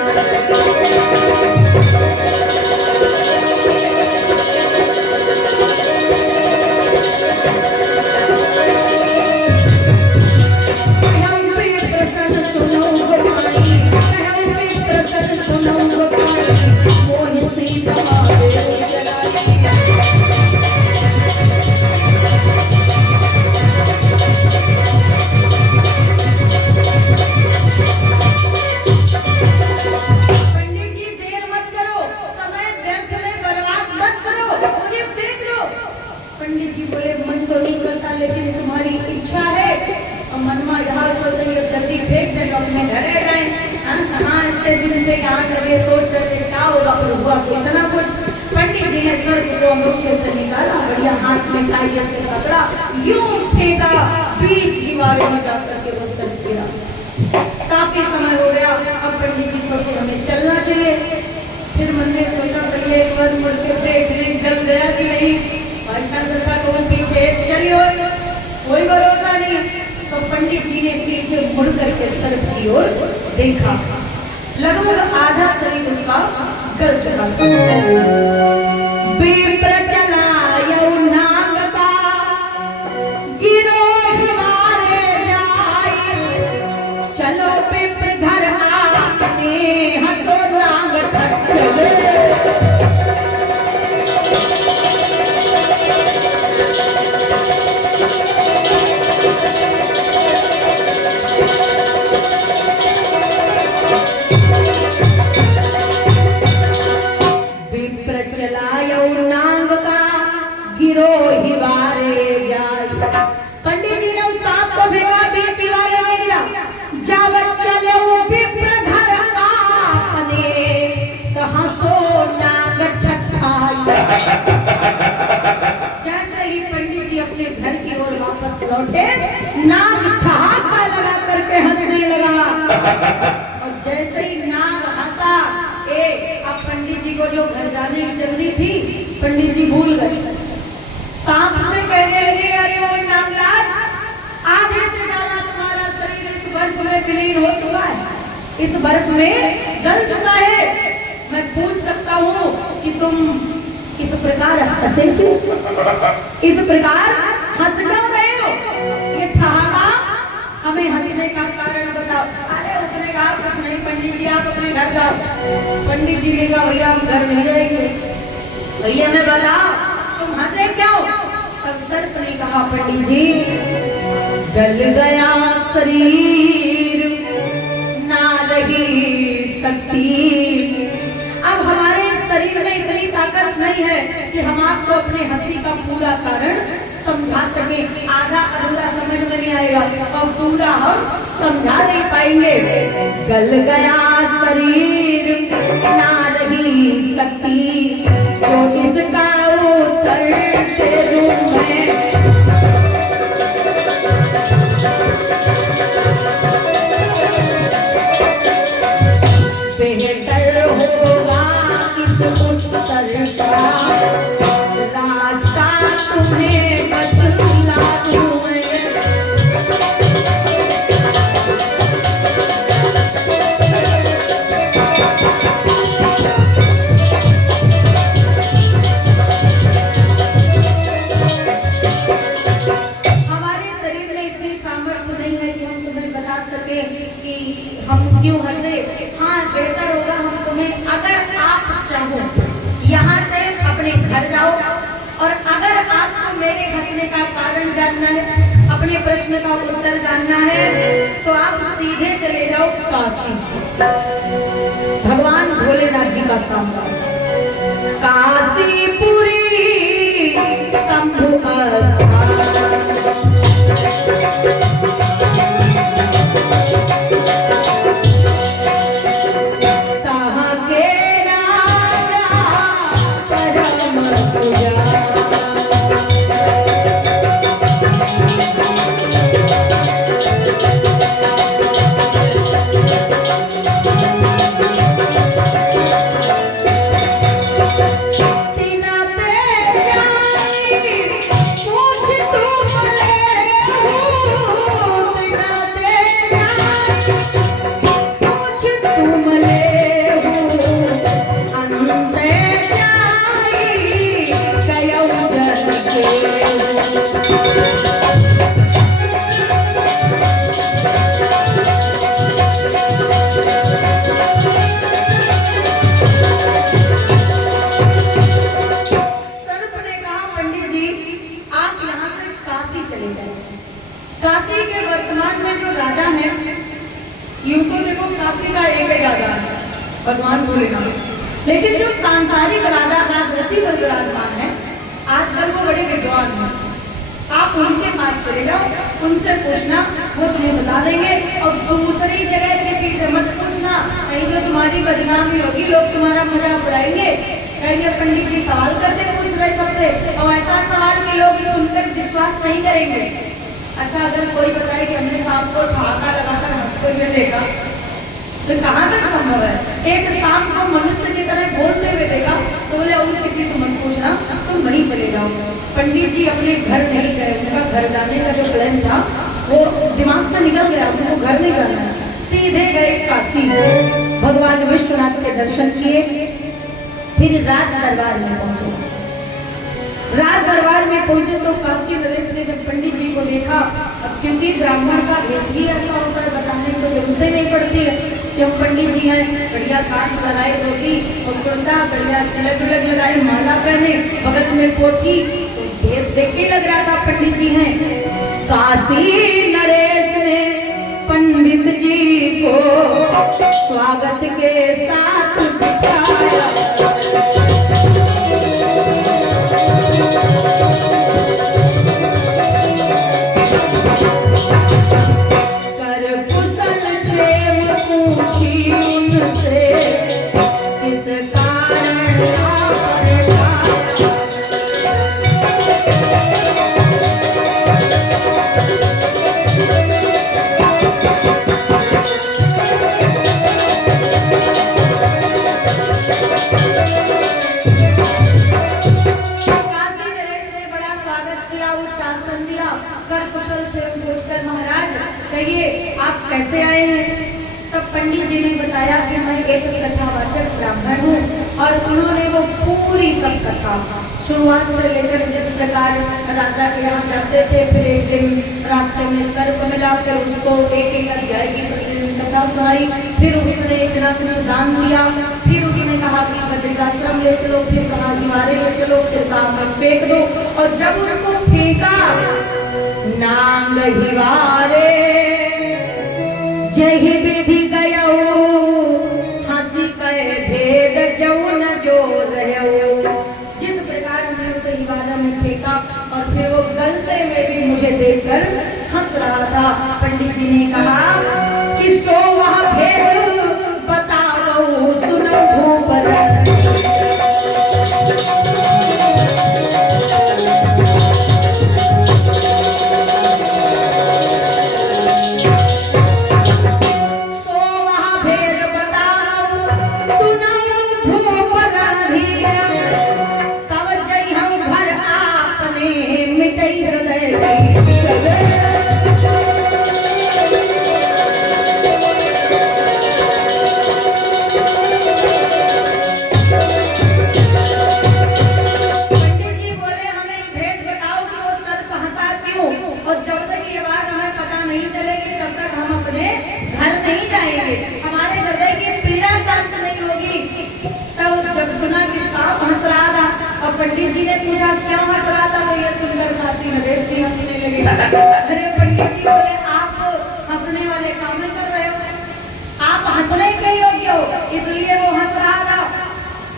लेकिन तुम्हारी इच्छा है और मनमा यहाँ सोचेंगे जल्दी फेंक दे तो अपने घरे जाए, कहाँ इतने दिन से यहाँ लगे सोच रहे थे क्या होगा, फिर हुआ इतना कुछ। पंडित जी ने सर्प को अंगूठे से निकाला, बढ़िया हाथ में कायदे से पकड़ा, यूं फेंका, बीच हिमालय में जाकर के वो सर्प गिरा। काफी समय हो गया, अब पंडित जी सोचे हमें चलना चाहिए, फिर मन में सोचा पहले एक बार मुड़ के देख ले गल गया कि नहीं, अच्छा तो पीछे चलिए कोई भरोसा नहीं। तो पंडित जी ने पीछे मुड़ करके सर्प की ओर देखा, लगभग आधा शरीर उसका गल चुका था। विप्र चला यौनांग का गिरो हिमारे जाए, चलो विप्र घर आपने हंसो नांग ठट्ठर। पंडित जी ने उस सांप को फेंका, बीच हिमालय में गिरा। जावत चले वो विप्र घर आपने, कहाँ सो नाग ठट्ठाई। जैसे ही पंडित जी अपने घर की ओर वापस लौटे, नाग ठहाका लगा करके हंसने लगा, और जैसे ही नाग हंसा, अब पंडित जी को जो घर जाने की जल्दी थी पंडित जी भूल गए। सांप से कहने लगे अरे वो नागराज, आधे से ज्यादा तुम्हारा शरीर इस बर्फ में विलीन हो चुका है, इस बर्फ में गल चुका है, मैं पूछ सकता हूँ कि तुम इस प्रकार हंसे क्यों, इस प्रकार हंस क्यों रहे हो, ये ठहाका हमें हंसने का कारण बताओ। अरे उसने कहा कुछ नहीं पंडित जी आप अपने घर जाओ। पंडित जी ने कहा भैया हम घर नहीं जाएंगे, भैया मैं बताओ तुम हंसे क्यों। तब सर्प ने कहा पंडित जी गल गया शरीर ना रही शक्ति, अब हमारे शरीर में इतनी ताकत नहीं है कि हम आपको अपने हंसी का पूरा कारण समझा सके, आधा अधूरा समझ में नहीं आएगा और पूरा हम समझा नहीं पाएंगे। गल गया शरीर ना रही शक्ति, जो इसका उत्तर दे दूं मैं, बेहतर होगा इस उत्तर का घर जाओ, और अगर आपको मेरे हंसने का कारण जानना है, अपने प्रश्न का उत्तर जानना है, तो आप सीधे चले जाओ काशी, भगवान भोलेनाथ जी का साम्राज्य, काशीपुरी शंभु स्थान। काशी के वर्तमान में जो राजा हैं, इनको देखो काशी का एक राजा है भगवान भोलेनाथ, लेकिन जो सांसारिक राजा राजगद्दी पर विराजमान है आजकल वो बड़े विद्वान हैं। आप उनके पास चले जाओ, उनसे पूछना, वो तुम्हें बता देंगे। और दूसरी जगह किसी से मत पूछना, नहीं तो तुम्हारी बदनामी होगी, लोग तुम्हारा मजाक उड़ाएंगे, कहेंगे पंडित जी सवाल करते पूछ रहे सबसे, और ऐसा सवाल के लोग सुनकर विश्वास नहीं करेंगे। अच्छा, अगर कोई बताए कि हमने सांप को ठहाका लगाकर हंसते हुए देखा, तो कहाँ तक संभव है? एक सांप को मनुष्य की तरह बोलते हुए देखा, तो बोले और किसी से मत पूछना, तुम वहीं चले जाओ। पंडित जी अपने घर नहीं गए, उनका घर जाने का जो प्लान था वो दिमाग से निकल गया, उनको घर नहीं जाना है, सीधे गए काशी, भगवान विश्वनाथ के दर्शन किए, फिर राज दरबार में पहुंचे। राज दरबार में पहुंचे तो काशी नरेश ने जब पंडित जी को देखा, अब क्योंकि ब्राह्मण का भेष ही ऐसा होता है, बताने को जरूरत नहीं पड़ती है कि हम पंडित जी हैं, बढ़िया कांच लगाए धोती और कुर्ता, बढ़िया तिलक विलक लगाए, माला पहने, बगल में पोथी, तो भेष देख के लग रहा था पंडित जी हैं। काशी नरेश ने पंडित जी को स्वागत के साथ बिठाया, आप कैसे आए हैं? तब पंडित जी ने बताया कि मैं एक कथावाचक ब्राह्मण हूँ, और उन्होंने वो पूरी सब कथा शुरुआत से लेकर जिस प्रकार राजा के यहाँ जाते थे, फिर एक दिन रास्ते में सर्प मिला, फिर उसको एक एक अध्याय की प्रतिदिन कथा सुनाई, फिर उसने इतना कुछ दान दिया, फिर उसने कहा कि बद्रिकाश्रम ले चलो, फिर कहा हिमालय ले चलो, फिर कहा मैं फेंक दो, और जब उसको फेंका नांग हिवारे जही विधि गयो, हंसी कहे भेद जऊ न जो रहो। जिस प्रकार ने उसे हिवारा में फेंका, और फिर वो गलते में भी मुझे देखकर हंस रहा था। पंडित जी ने कहा कि सो वह भेद बताओ सुनो भूपर, नहीं जाएंगे, हमारे हृदय की पीड़ा शांत नहीं होगी। तब जब सुना कि सांप हंस रहा था अब पंडित जी ने पूछा क्यों हंस रहा था, तो ये सुंदर काशी नरेश भी हंसने लगे। अरे पंडित जी बोले आप हंसने वाले काम ही कर रहे हो, आप हंसने के योग्य हो, इसलिए वो हंस रहा था।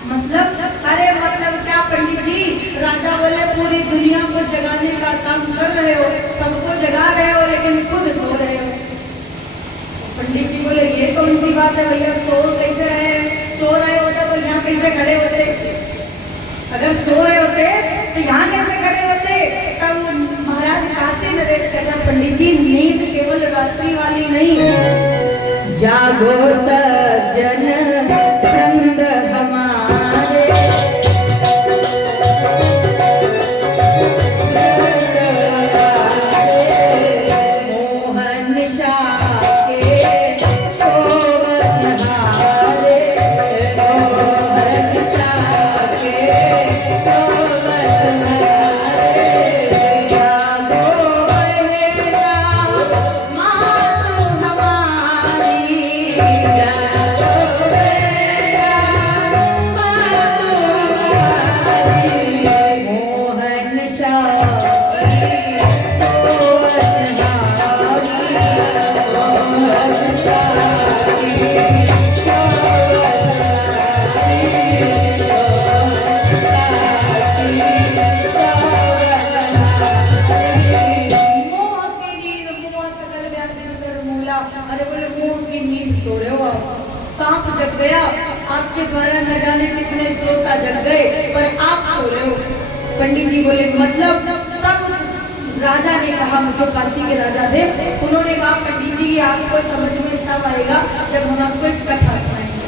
मतलब अरे मतलब क्या पंडित जी, राजा बोले पूरी दुनिया को जगाने का काम कर रहे हो, सबको जगा रहे हो, लेकिन खुद सो रहे हो। पंडित जी बोले ये कौन सी बात है भैया, सो कैसे रहे, सो रहे होते तो यहाँ कैसे खड़े होते, अगर सो रहे होते तो यहाँ कैसे खड़े होते। तब महाराज काशी नरेश कहते पंडित जी नींद केवल रात्रि वाली नहीं, जागो सज्जन वृंद हमारे, मोहन निशा के सोवन हारे, मोहन निशा के सोवन हारे, जागो बहेरा मातु हमारी, जागो बहेरा मातु हमारी, मोहन निशा सांप जग गया, आपके द्वारा न जाने कितने श्रोता जग गए, पर आप सो रहे हो। पंडित जी बोले मतलब, तब उस राजा ने कहा, मुझे काशी के राजा थे, उन्होंने कहा पंडित जी आपको समझ में तब आएगा जब हम आपको एक कथा सुनाएंगे।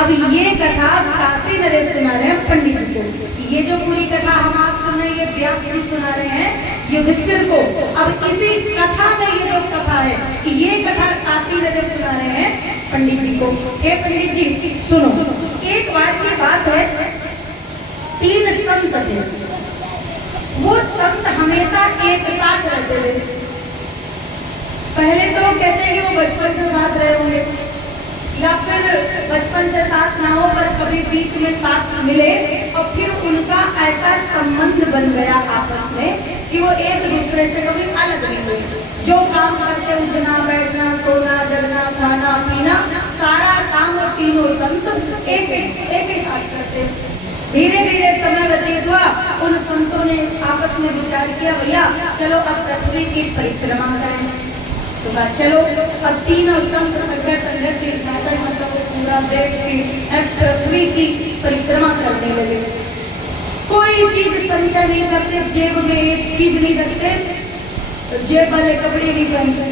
अब ये कथा काशी नरेश सुना रहे हैं पंडित जी को, ये जो पूरी कथा हम आप सुन रहे, ये व्यास जी सुना रहे हैं युधिष्ठिर को। अब इसी कथा में ये जो कथा है, ये कथा काशी नरेश सुना रहे हैं पंडित जी को। हे पंडित जी सुनो, एक बार की बात है, 3 संत थे, वो संत हमेशा एक साथ रहते थे। पहले तो कहते हैं कि वो बचपन से साथ रहे होंगे, या फिर बचपन से साथ ना हो पर कभी बीच में साथ मिले, और फिर उनका ऐसा संबंध बन गया आपस में कि वो एक दूसरे से कभी अलग नहीं हुए। जो काम करते, उठना बैठना सोना जगना खाना पीना, सारा काम वो तीनों संत एक ही साथ करते। धीरे धीरे समय व्यतीत हुआ, उन संतों ने आपस में विचार किया भैया चलो अब पृथ्वी की परिक्रमा करें। तो बात चलो अब तीनों संत संघ तीर्थयात्रा मतलब पूरा देश की पृथ्वी की परिक्रमा करने लगे। कोई चीज संचय नहीं करते, जेब में एक चीज नहीं रखते, तो जेब वाले कपड़े नहीं पहनते,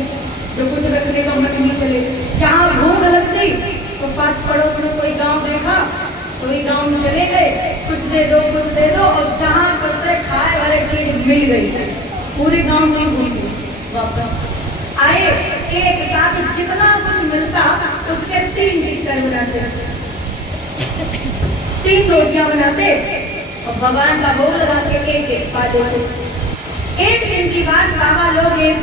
जो कुछ रखने का मन नहीं चले। जहाँ भूख लगती तो पास पड़ोस में कोई गांव देखा, कोई गांव में चले गए, कुछ दे दो कुछ दे दो, और जहाँ पर से खाए वाले चीज मिल गई, पूरे गांव में भूख वापस आए, एक साथ जितना कुछ मिलता उसके 3 टिक्कर बनाते, 3 रोटियां बनाते और भगवान का भोग लगा के एक खा देते। एक दिन की बात, बाबा लोग एक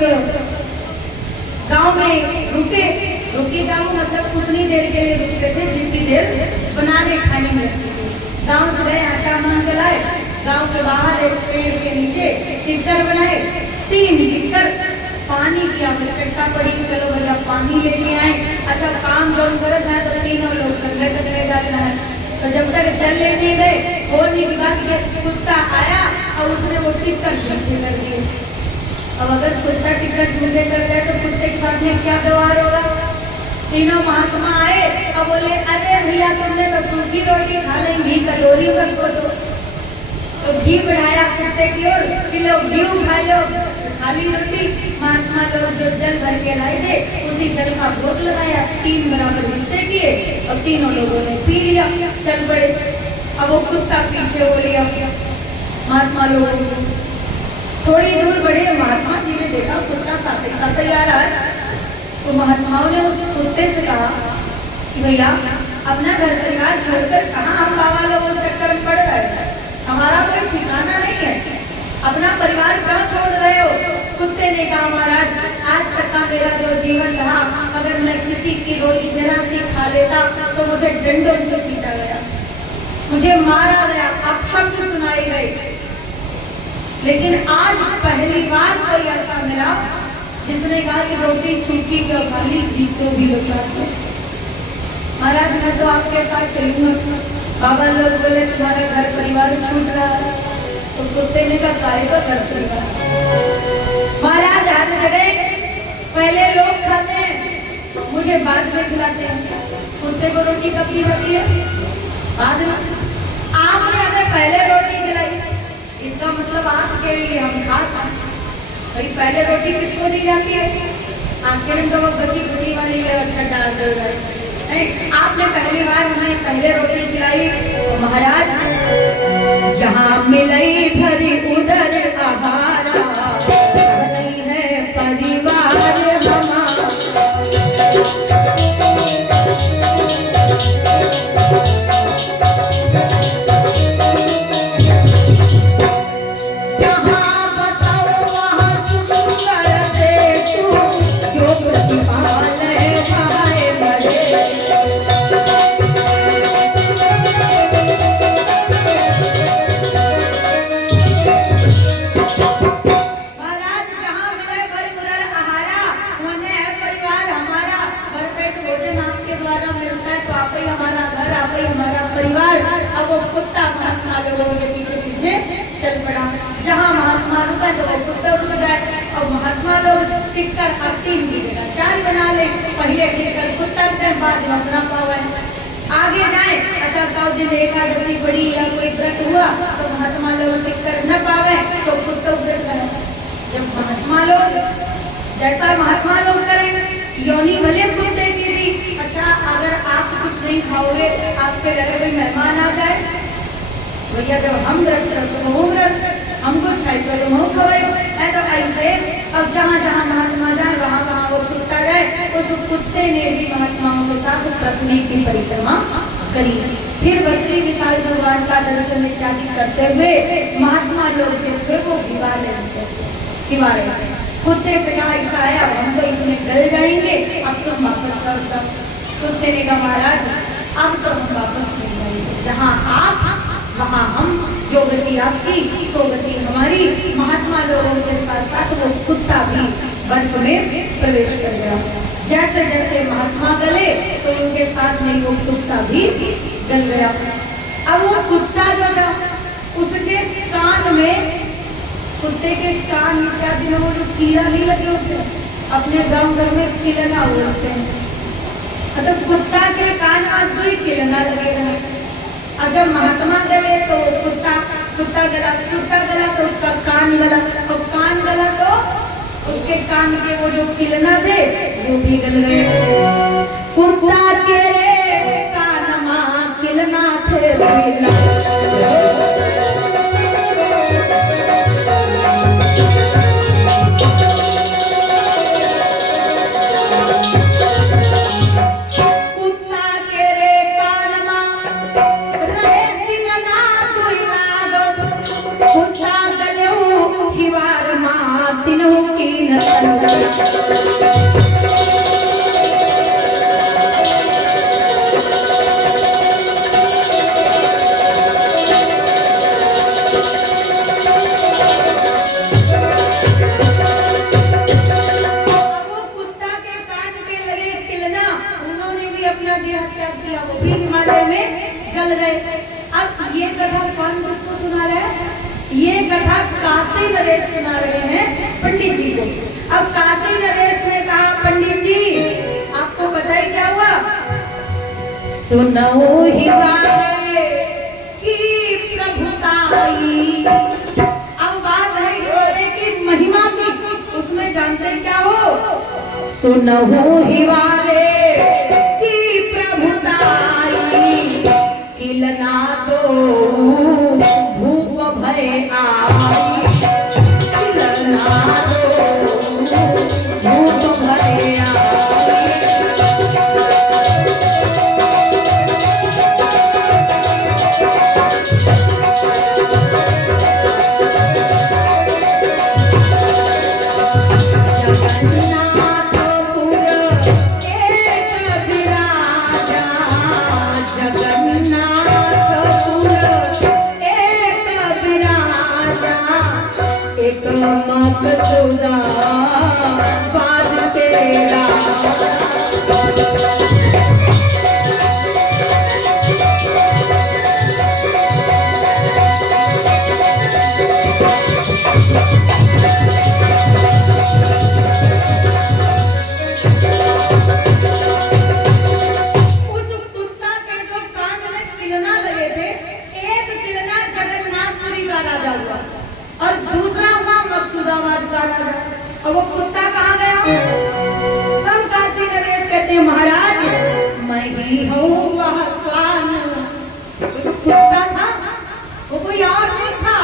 गांव में रुके गांव मतलब उतनी देर के लिए रुकते थे जितनी देर बनाने खाने में लगती थी। गांव से गए, आटा मान के लाए, गांव के बाहर एक पेड़ के नीचे टिक्कर बनाए, 3 टिक्कर। पानी की आवश्यकता पड़ी, चलो भैया पानी लेके आए। अच्छा काम जो करत है तो तीनों लोग संगे जाना है, तो जब तक जल लेने गए, होने की बात कुत्ता आया और उसने वो टिक्कर जूठे कर दिए। अब अगर कुत्ता टिक्कर जूठे कर जाए तो कुत्ते के साथ में क्या व्यवहार होगा। तीनों महात्मा आए और बोले अरे भैया तुमने तो सूखी रोटी खा ली, घी कटोरी रखो तो घी बढ़ाया कुत्ते की ओर, किलो घी खा लो, खाली रोटी। महात्मा लोग जो जल भर के लाए थे उसी जल का भोग लगाया, 3 बराबर हिस्से किए और तीनों लोगों ने पी लिया, चल पड़े। अब वो कुत्ता पीछे हो लिया महात्मा लोगों को। थोड़ी दूर बढ़े, महात्मा जी ने देखा कुत्ता साथ ही साथ आ रहा है, तो महात्माओं ने उस कुत्ते से कहा कि भैया अपना घर परिवार छोड़कर कहाँ हम बाबा लोगों चक्कर में पड़ रहे हैं, हमारा कोई ठिकाना नहीं है, अपना परिवार क्यों छोड़ रहे हो। कुत्ते ने कहा महाराज आज तक का मेरा जो जीवन रहा, अगर मैं किसी की रोटी जरा सी खा लेता तो मुझे डंडों से पीटा गया। मुझे मारा गया, अपशब्द सुनाए गए। लेकिन आज पहली बार कोई ऐसा मिला जिसने कहा कि रोटी सूखी क्यों खाली, घी तो भी लो साथ में। महाराज मैं तो आपके साथ चलूंगा। बाबा लोग बोले तुम्हारा घर परिवार छूट रहा है, तो कुत्ते ने कहा काय का घर परिवार। महाराज हर जगह पहले लोग खाते हैं, मुझे बाद में खिलाते हैं। कुत्ते को रोटी कब दी जाती है? बाद में। आपने हमें पहले रोटी खिलाई, इसका मतलब आपके लिए हम खास हैं। भाई पहले रोटी किसको दी जाती है? आखिर तो वो बची बुची वाली अच्छा डाल दे रहा है। आपने पहली बार हमें पहले रोटी खिलाई। तो महाराज जहाँ मिलई भरी उधर आहारा, नहीं है परिवार हमारा। अब वो कुत्ता महात्मा लोगों के पीछे पीछे चल पड़ा। जहाँ महात्मा रुका तो वो कुत्ता रुक जाए, और महात्मा लोग टिककर अब 3 की जगह 4 बना ले। पहले टिककर कुत्ता के बाद अपना पावे आगे जाए। अच्छा कौ दिन एकादशी पड़ी या कोई व्रत हुआ तो महात्मा लोग टिककर न पावे तो कुत्ता व्रत करे। जब महात्मा लोग जैसा महात्मा लोग करें, योनि भले कुत्ते की दी। अच्छा अगर आप कुछ नहीं खाओगे, आपके घर में कोई मेहमान आ जाए, भैया जब हम व्रत करते हो व्रत हमको खाई करो हो खवाई तो ऐसे। अब जहाँ जहाँ महात्मा जाए वहाँ वहाँ वो कुत्ता जाए। उस कुत्ते ने भी महात्माओं के साथ पृथ्वी की परिक्रमा करी। फिर बद्री विशाल भगवान का दर्शन इत्यादि करते हुए महात्मा लोग जो थे वो हिमालय कुत्ते से कहा ऐसा है अब हम तो इसमें गल जाएंगे, अब तो हम वापस लौट जाओ। कुत्ते ने कहा महाराज अब तो हम वापस नहीं जाएंगे, जहाँ आप वहाँ हम, जो गति आपकी सो गति हमारी। महात्मा लोगों के साथ साथ वो कुत्ता भी बर्फ में प्रवेश कर गया। जैसे जैसे महात्मा गले तो उनके साथ में वो कुत्ता भी गल गया। अब वो कुत्ता जो था उसके कान में, कुत्ते के कान इत्यादि में वो जो कीड़ा नहीं लगे होते, अपने गांव घर में खिलना होते हैं, मतलब कुत्ता के कान में 2 खिलना लगे रहे। और जब महात्मा गले तो कुत्ता गला तो उसका कान गला, और कान गला तो उसके कान के वो जो खिलना थे वो भी गल गए। कुत्ता के रे कान मां खिलना थे ये कथा काशी नरेश सुना रहे हैं पंडित जी को। अब काशी नरेश ने कहा पंडित जी आपको पता है क्या हुआ? सुनो ही वाले की प्रभुताई। अब बात है हिवारे की महिमा की, उसमें जानते क्या हो? सुनो ही वाले की प्रभुताई, किलना तो भूप भरे आई, किलना तो भूप भरे आई। जगन्नाथपुर के मकसूदा बाद तेरा। और दूसरा हुआ मकसूदाबाद का राजा। और वो कुत्ता कहाँ गया? तब काशी नरेश कहते हैं महाराज मैं ही हूँ वह स्वान। कुत्ता था वो, कोई और नहीं था,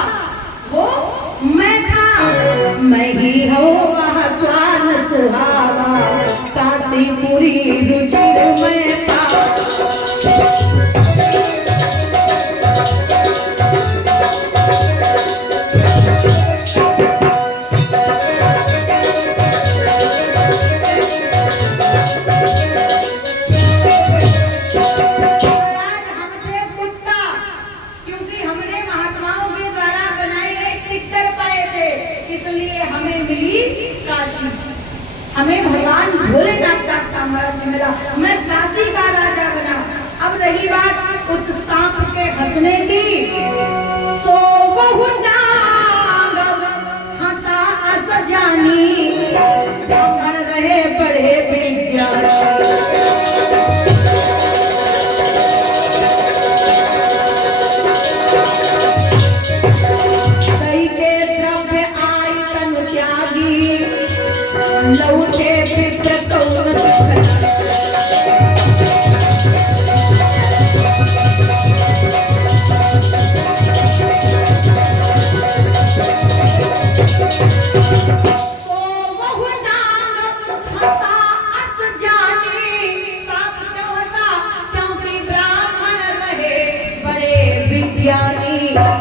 वो मैं था। मैं ही हूँ वह स्वान सुहावा काशीपुरी रुचिर में पावा। हमें भगवान भोलेनाथ का साम्राज्य मिला, मैं काशी का राजा बना। अब रही बात उस सांप के हंसने की, सो बहु नाग हंसा अस जानी, ब्राह्मण रहे बड़े विज्ञानी। दही के द्रव्य आई तन त्यागी, लौटे पित्र कौन सुख।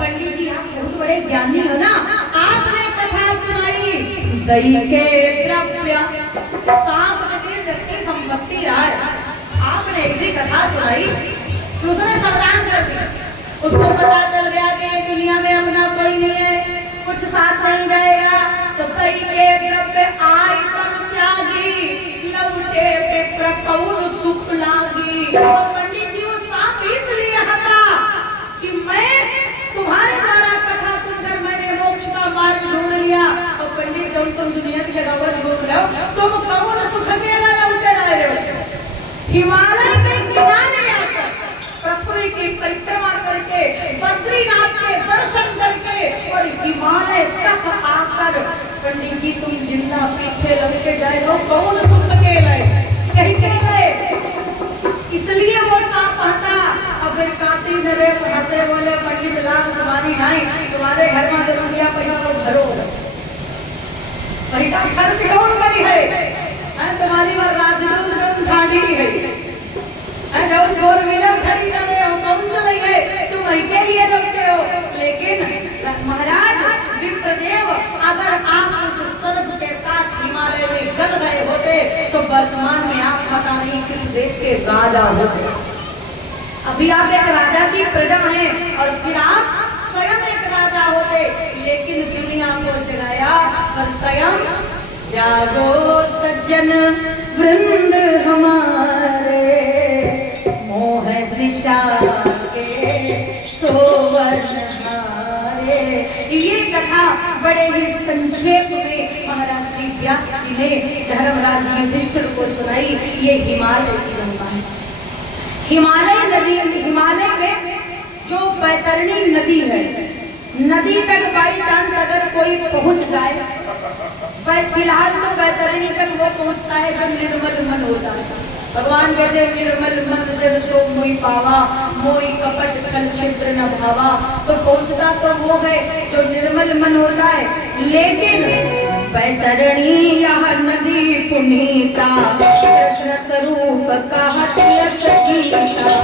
पंडित जी आप बहुत बड़े ज्ञानी हो ना, आपने कथा सुनाई दही के द्रव्य सांप नदी जबकि संपत्ति राज। आपने ऐसी कथा सुनाई कि उसने समाधान कर दिया। उसको पता चल गया कि दुनिया में अपना कोई नहीं है, कुछ साथ नहीं जाएगा। तो दही के द्रव्य आई तन त्यागी, लौटे विप्र कौन सुख लागी। पंडित जी वो सांप इसलिए हंसा कि मैं तुम्हारे द्वारा कथा सुनकर मैंने मोक्ष का मार्ग ढूंढ लिया। और पंडित जब तुम दुनिया की जगह पर घूम रहे हो, तुम कौन सुख के लौटे आए हो। हिमालय के किनारे आकर पृथ्वी की परिक्रमा करके, बद्रीनाथ के दर्शन करके और हिमालय तक आकर पंडित जी तुम जिंदा पीछे लौटे जाए हो, कौन सुख के लाए कहीं गए। इसलिए वो सांप हंसा। और फिर काशी नरेश हंसे बोले पंडित लाल तुम्हारी नहीं, तुम्हारे घर में तो रुपया पैसा तो भरो, पैसा खर्च कौन करी है? तुम्हारी बार राजदूत ठाड़ी है, जब फोर व्हीलर खड़ी कर रहे हो कौन से लगे, तुम के लिए लौटे हो। लेकिन महाराज विप्रदेव अगर आप उस सर्प के साथ हिमालय में गल गए होते तो वर्तमान में आप पता नहीं किस देश के राजा होते। अभी आप एक राजा की प्रजा हैं और फिर आप स्वयं एक राजा होते। लेकिन दुनिया को जगाया और स्वयं जागो सज्जन वृंद हमारे, मोह दिशा के सोवन हारे। ये कथा बड़े ही संक्षेप में महाराज श्री व्यास जी ने धर्मराज युधिष्ठिर को सुनाई। ये हिमालय की महिमा है। हिमालय नदी, हिमालय में जो बैतरणी नदी है, नदी तक बाई चांस अगर कोई पहुंच जाए, फिलहाल तो बैतरणी तक वो पहुंचता है जो निर्मल मन होता है। भगवान कहते हैं निर्मल मन जब सो मोई पावा, मोई कपट छल छिद्र न भावा। तो पहुंचता तो वो है जो निर्मल मन होता है। लेकिन बैतरणी यह नदी पुनीता, कृष्ण स्वरूप कहत यस गीता।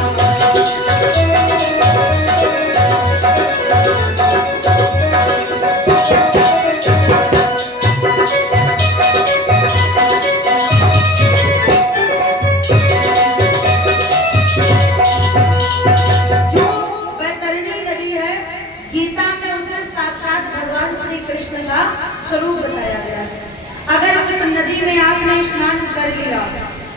गीता में उसे साक्षात भगवान श्री कृष्ण का स्वरूप बताया गया है। अगर उस नदी में आपने स्नान कर लिया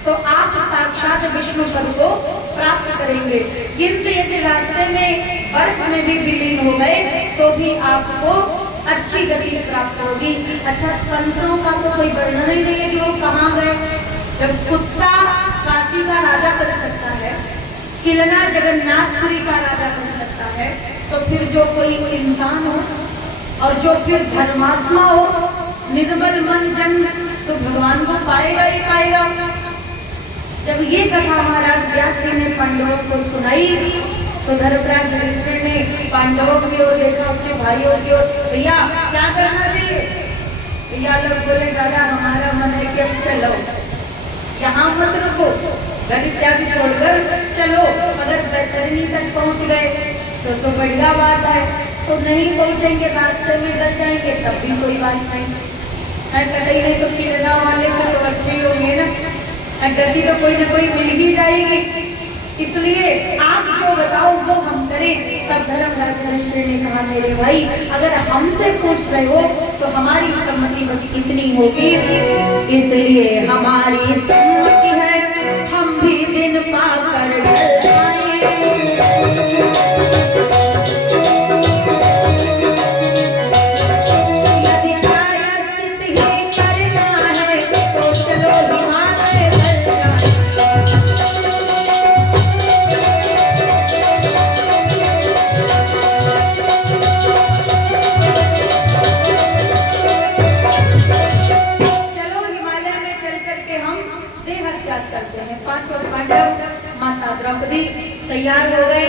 तो आप साक्षात विष्णु पद को प्राप्त करेंगे, किंतु यदि रास्ते में बर्फ में भी विलीन हो गए तो भी आपको अच्छी गति प्राप्त होगी। अच्छा, संतों का तो कोई वर्णन ही नहीं है कि वो कहाँ गए। जब कुत्ता काशी का राजा बन सकता है, किलना जगन्नाथपुरी का राजा बन सकता है, तो फिर जो कोई इंसान हो और जो फिर धर्मात्मा हो, निर्मल मन जन, तो भगवान को पाएगा ही पाएगा। जब ये कथा महाराज व्यास जी ने पांडवों को सुनाई तो धर्मराज युधिष्ठिर ने पांडवों की ओर देखा, अपने भाइयों की ओर, भैया क्या करना चाहिए। भैया लोग बोले, दादा हमारा मन है कि अब चलो, यहाँ मत रुको, घर इत्यादि छोड़कर चलो। अगर बैतरणी तक पहुँच गए तो बढ़िया बात है, तो नहीं पहुँचेंगे, रास्ते में डल जाएंगे तब भी कोई बात नहीं है। कहीं नहीं तो किलना वाले से तो अच्छे ही होंगे ना, गति तो कोई ना कोई मिल ही जाएगी। इसलिए आप जो बताओ वो हम करें। तब धर्मराज युधिष्ठिर ने कहा, मेरे भाई अगर हमसे पूछ रहे हो तो हमारी सम्मति बस इतनी होगी, इसलिए हमारी सम्मति है हम भी दिन पाकर ढल आए। माता द्रौपदी तैयार हो गए,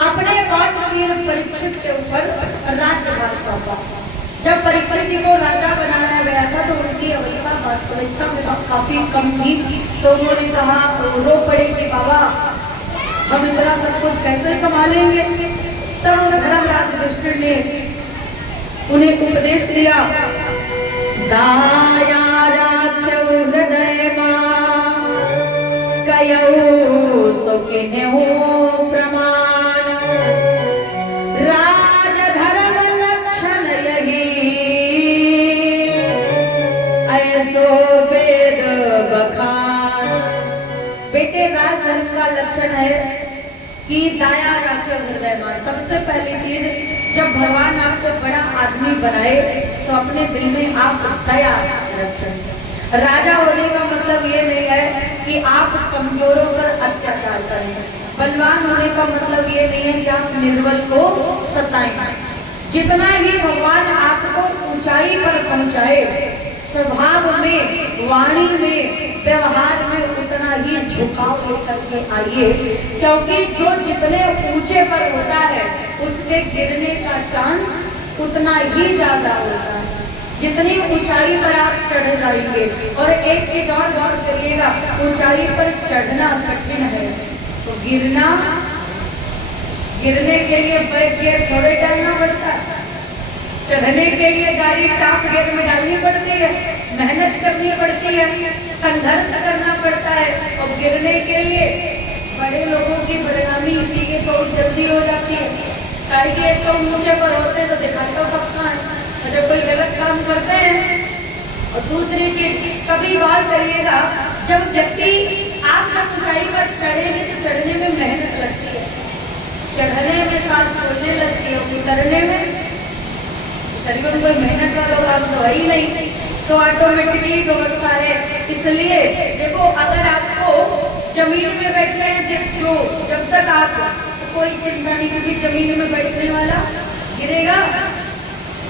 अपने पौत्र वीर परीक्षित के ऊपर राज्यभार सौंपा। जब परीक्षित जी को राजा बनाया गया था तो उनकी अवस्था वास्तविकता में काफी कम थी, तो उन्होंने कहा, रो पड़े कि बाबा हम इतना सब कुछ कैसे संभालेंगे। तब धर्मराज युधिष्ठिर ने उन्हें उपदेश दिया, दाया राख्यौ हृदय प्रमाण, राजधर्म लक्षण यही, ऐसो वेद बखान। बेटे, राजधर्म का लक्षण है कि दया रखो हृदय में। सबसे पहली चीज, जब भगवान आपको बड़ा आदमी बनाए तो अपने दिल में आप दया रखें। राजा होने का मतलब ये नहीं है कि आप कमजोरों पर अत्याचार करें। बलवान होने का मतलब ये नहीं है कि आप निर्बल को सताएं। जितना ही भगवान आपको ऊंचाई पर पहुंचाए, स्वभाव में, वाणी में, व्यवहार में उतना ही झुकाव लेकर के आइए, क्योंकि जो जितने ऊंचे पर होता है उसके गिरने का चांस उतना ही ज्यादा होता है। जितनी ऊंचाई पर आप चढ़ जाएंगे, और एक चीज और गौर करिएगा, ऊंचाई पर चढ़ना कठिन है तो गिरने के लिए बैक गियर थोड़े डालना पड़ता है, चढ़ने के लिए गाड़ी टॉप गियर में डालनी पड़ती है, मेहनत करनी पड़ती है, संघर्ष करना पड़ता है। और गिरने के लिए बड़े लोगों की बदनामी इसी के तो जल्दी हो जाती है, ताकि एक तो ऊंचे पर होते तो दिखाई तो सबका है जब कोई गलत काम करते हैं। और दूसरी चीज, कभी गौर करिएगा, जब व्यक्ति आप जब ऊंचाई पर चढ़ेंगे तो चढ़ने में मेहनत लगती है, चढ़ने में सांस फूलने लगती है, उतरने में करीबन कोई मेहनत वाला काम तो है ही नहीं, तो ऑटोमेटिकली व्यवस्था है। इसलिए देखो, अगर आपको जमीन में बैठने हैं जब तक आप कोई चिंता नहीं, क्योंकि जमीन में बैठने वाला गिरेगा,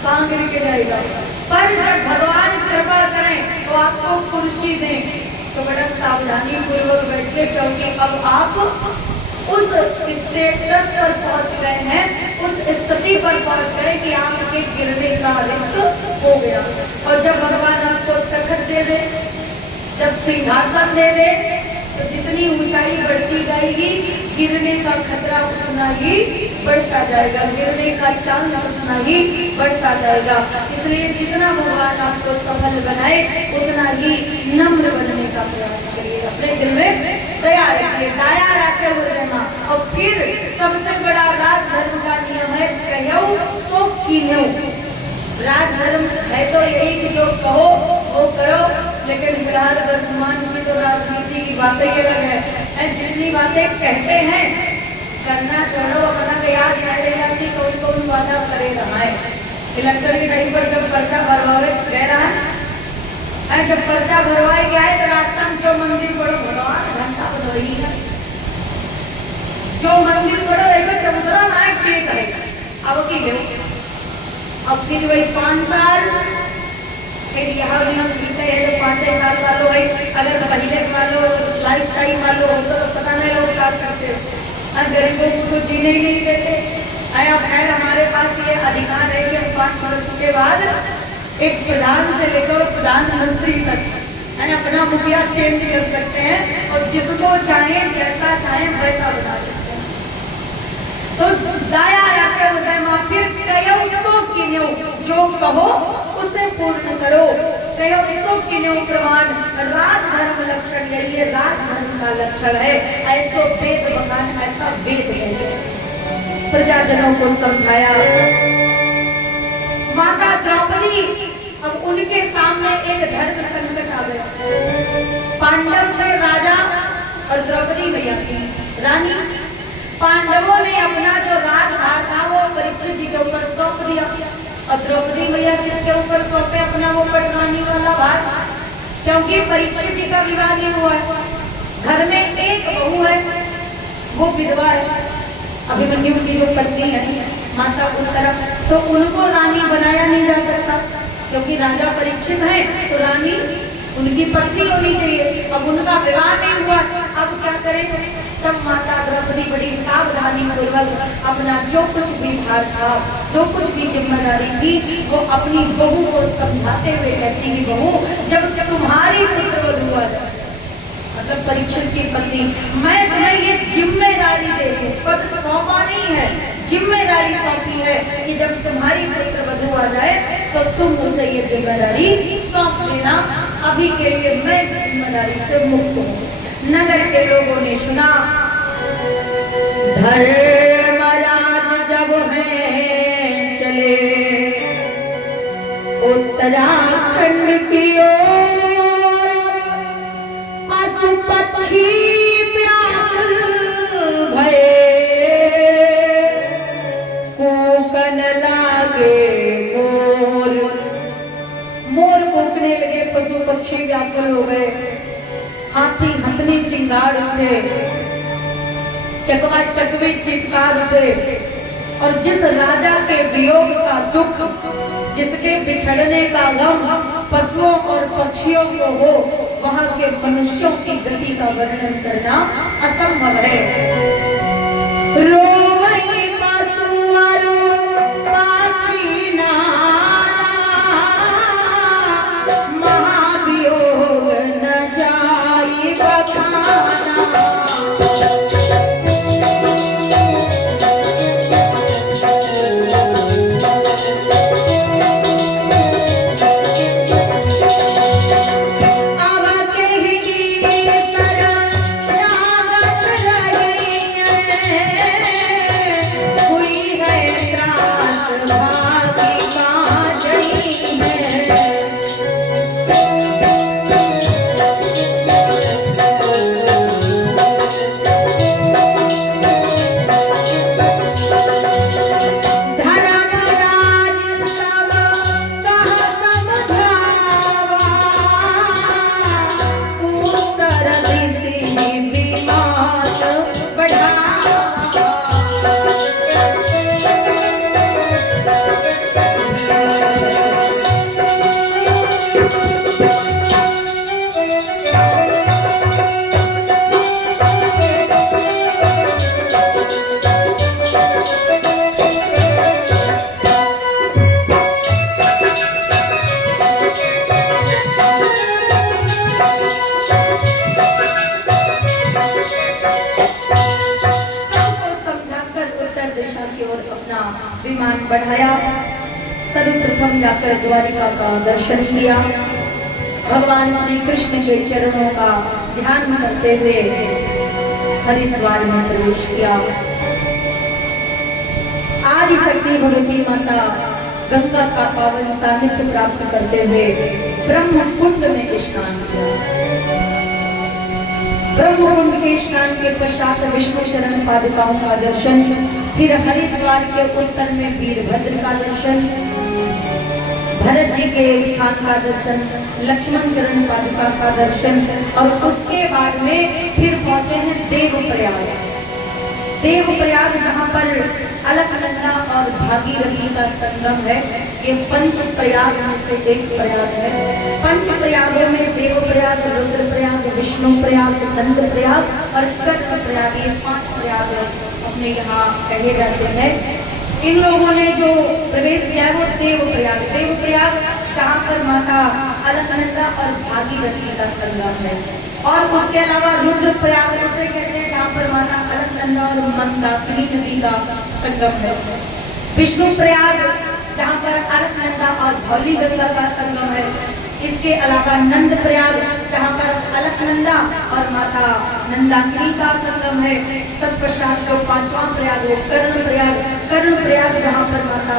कहाँ गिर के जाएगा। पर जब भगवान कृपा करें तो आपको कुर्सी दें तो बड़ा सावधानी पूर्वक बैठिए, क्योंकि अब आप उस स्टेटस पर पहुंच गए हैं, उस स्थिति पर पहुंच गए कि आपके गिरने का रिस्क हो गया। और जब भगवान आपको तखत दे दे, जब सिंहासन दे दे, तो जितनी ऊंचाई बढ़ती जाएगी गिरने का खतरा उतना ही बढ़ता जाएगा, गिरने का चांस उतना ही बढ़ता जाएगा। इसलिए जितना भगवान आपको सफल बनाए उतना ही नम्र बनने का प्रयास करिए, अपने दिल में दया रखिए, दया रखे हृदय में। और फिर सबसे बड़ा राजधर्म का नियम है कहो सो कीन्हो। राजधर्म है तो यही कि जो कहो वो करो, लेकिन फिलहाल वर्तमान की तो राजनीति की बातें ही अलग है। जितनी बातें कहते हैं करना छोड़ो, अपना याद रह लेना कि कौन कौन वादा करे रहा है। इलेक्शन के टाइम पर जब पर्चा भरवाए कह रहा है, जब पर्चा भरवाए गया है तो रास्ता में जो मंदिर पड़ो भगवान घंटा तो वही है, जो मंदिर पड़ो रहेगा चबूतरा नायक ये कहेगा अब की गए। अब फिर वही 5 साल फिर यहाँ नियम जीते हैं जो 5 साल वालों है, अगर पहले वालों लाइफ टाइम वालों होता तो पता नहीं लोग क्या करते, गरीबों को तो जीने ही नहीं देते। अब खैर हमारे पास ये अधिकार है कि हम 5 वर्ष के बाद एक प्रधान से लेकर प्रधानमंत्री तक अपना मुखिया चेंज कर सकते हैं और जिसको चाहे जैसा चाहे वैसा बना सकते हैं। तो दया रखे हृदय में, फिर कहो सो कीन्हो, जो कहो उसे पूर्ण करो, कहो सो कीन्हो प्रमाण। राजधर्म लक्षण यही है, राजधर्म का लक्षण है। ऐसो वेद बखान, ऐसा वेद है, प्रजाजनों को समझाया। माता द्रौपदी, अब उनके सामने एक धर्म संकट आ गया। पांडव के राजा और द्रौपदी मैया की रानी, पांडवों ने अपना जो राजभार था वो परीक्षित जी के ऊपर सौंप दिया और द्रौपदी मैया किसके ऊपर सौंपे अपना वो पटवानी वाला भार, क्योंकि परीक्षित जी का विवाह नहीं हुआ है। घर में एक बहू है, वो विधवा है, अभिमन्यु की जो पत्नी है माता उत्तरा, तो उनको रानी बनाया नहीं जा सकता क्योंकि राजा परीक्षित है, तो रानी उनकी पत्नी होनी चाहिए। अब उनका विवाह नहीं हुआ, अब क्या करें? तब माता द्रौपदी बड़ी सावधानी पूर्वक अपना जो कुछ भी भार था, जो कुछ भी जिम्मेदारी थी, वो अपनी बहू को समझाते हुए कहती कि बहू, जब तुम्हारी पुत्रवधू हुआ जाए, मतलब परीक्षित की पत्नी, मैं तुम्हें ये जिम्मेदारी दे रही हूँ, पद सौंपा नहीं है, जिम्मेदारी सौंपी है कि जब तुम्हारी पुत्रवधू आ जाए तो तुम उसे ये जिम्मेदारी सौंप देना। अभी के लिए मैं इस जिम्मेदारी से मुक्त हूँ। नगर के लोगों ने सुना, धर्मराज जब हैं चले उत्तराखंड की ओर, पशु पक्षी व्याकुल भये, कूकन लागे मोर, मोर कूकने लगे, पशु पक्षी व्याकुल हो गए, हाथी हथनी चिंगाड़ उठे, चकवा चकवे चिंगाड़ उठे। और जिस राजा के वियोग का दुख, जिसके बिछड़ने का गम पशुओं और पक्षियों को हो, वहां के मनुष्यों की गति का वर्णन करना असंभव है। रोवई पशु पक्षी नाना, महावियोग न जाई बखाना। अब कह की शरण लागत रही, विमान बढ़ाया, सर्वप्रथम जाकर द्वारिका का दर्शन किया, भगवान श्री कृष्ण के चरणों का ध्यान करते हुए हरिद्वार में प्रवेश किया। आदि शक्ति भगवती माता गंगा का पावन सानिध्य प्राप्त करते हुए ब्रह्म कुंड में स्नान किया। ब्रह्म कुंड के स्नान के पश्चात विष्णु चरण पादुकाओं का दर्शन, फिर हरिद्वार के उत्तर में वीरभद्र का दर्शन, भरत जी के स्थान का दर्शन, लक्ष्मण चरण पादुका का दर्शन, और उसके बाद में फिर पहुंचे हैं देवप्रयाग। देवप्रयाग जहाँ पर अलकनंदा और भागीरथी का संगम है। ये पंच प्रयाग में से एक प्रयाग है। पंच प्रयागों में देवप्रयाग, रुद्रप्रयाग, विष्णु प्रयाग, नंद प्रयाग और कर्क प्रयाग, ये 5 प्रयाग अपने यहाँ कहे जाते हैं। इन लोगों ने जो प्रवेश किया है वो देवप्रयाग, देवप्रयाग जहाँ पर माता अलकनंदा और भागीरथी का संगम है। और उसके अलावा रुद्रप्रयाग उसे कहते हैं जहाँ पर माता अलकनंदा और मंदाकिनी नदी का संगम है। विष्णु प्रयाग जहाँ पर अलकनंदा और धौली गंगा का संगम है। इसके अलावा नंद प्रयाग जहाँ पर अलकनंदा और माता नंदाकिनी का संगम है। तत्पश्चात जो 5वां प्रयाग है कर्ण प्रयाग, कर्ण प्रयाग जहाँ पर माता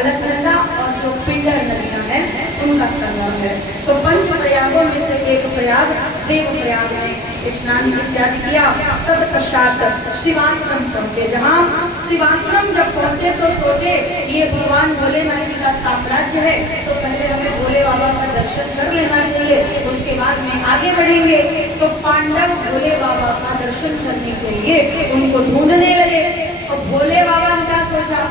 अलकनंदा और जो पिंडर नदियां हैं उनका संगम है। तो पंच प्रयागों में से एक प्रयाग देव प्रयाग में स्नान इत्यादि किया। तत्पश्चात शिवाश्रम पहुंचे। जहाँ शिवाश्रम जब पहुंचे तो सोचे ये भगवान भोलेनाथ जी का साम्राज्य है, तो पहले हमें भोले बाबा का दर्शन कर लेना चाहिए, उसके बाद में आगे बढ़ेंगे। तो पांडव भोले बाबा का दर्शन करने के लिए उनको ढूंढने लगे। और भोले बाबा ने क्या सोचा,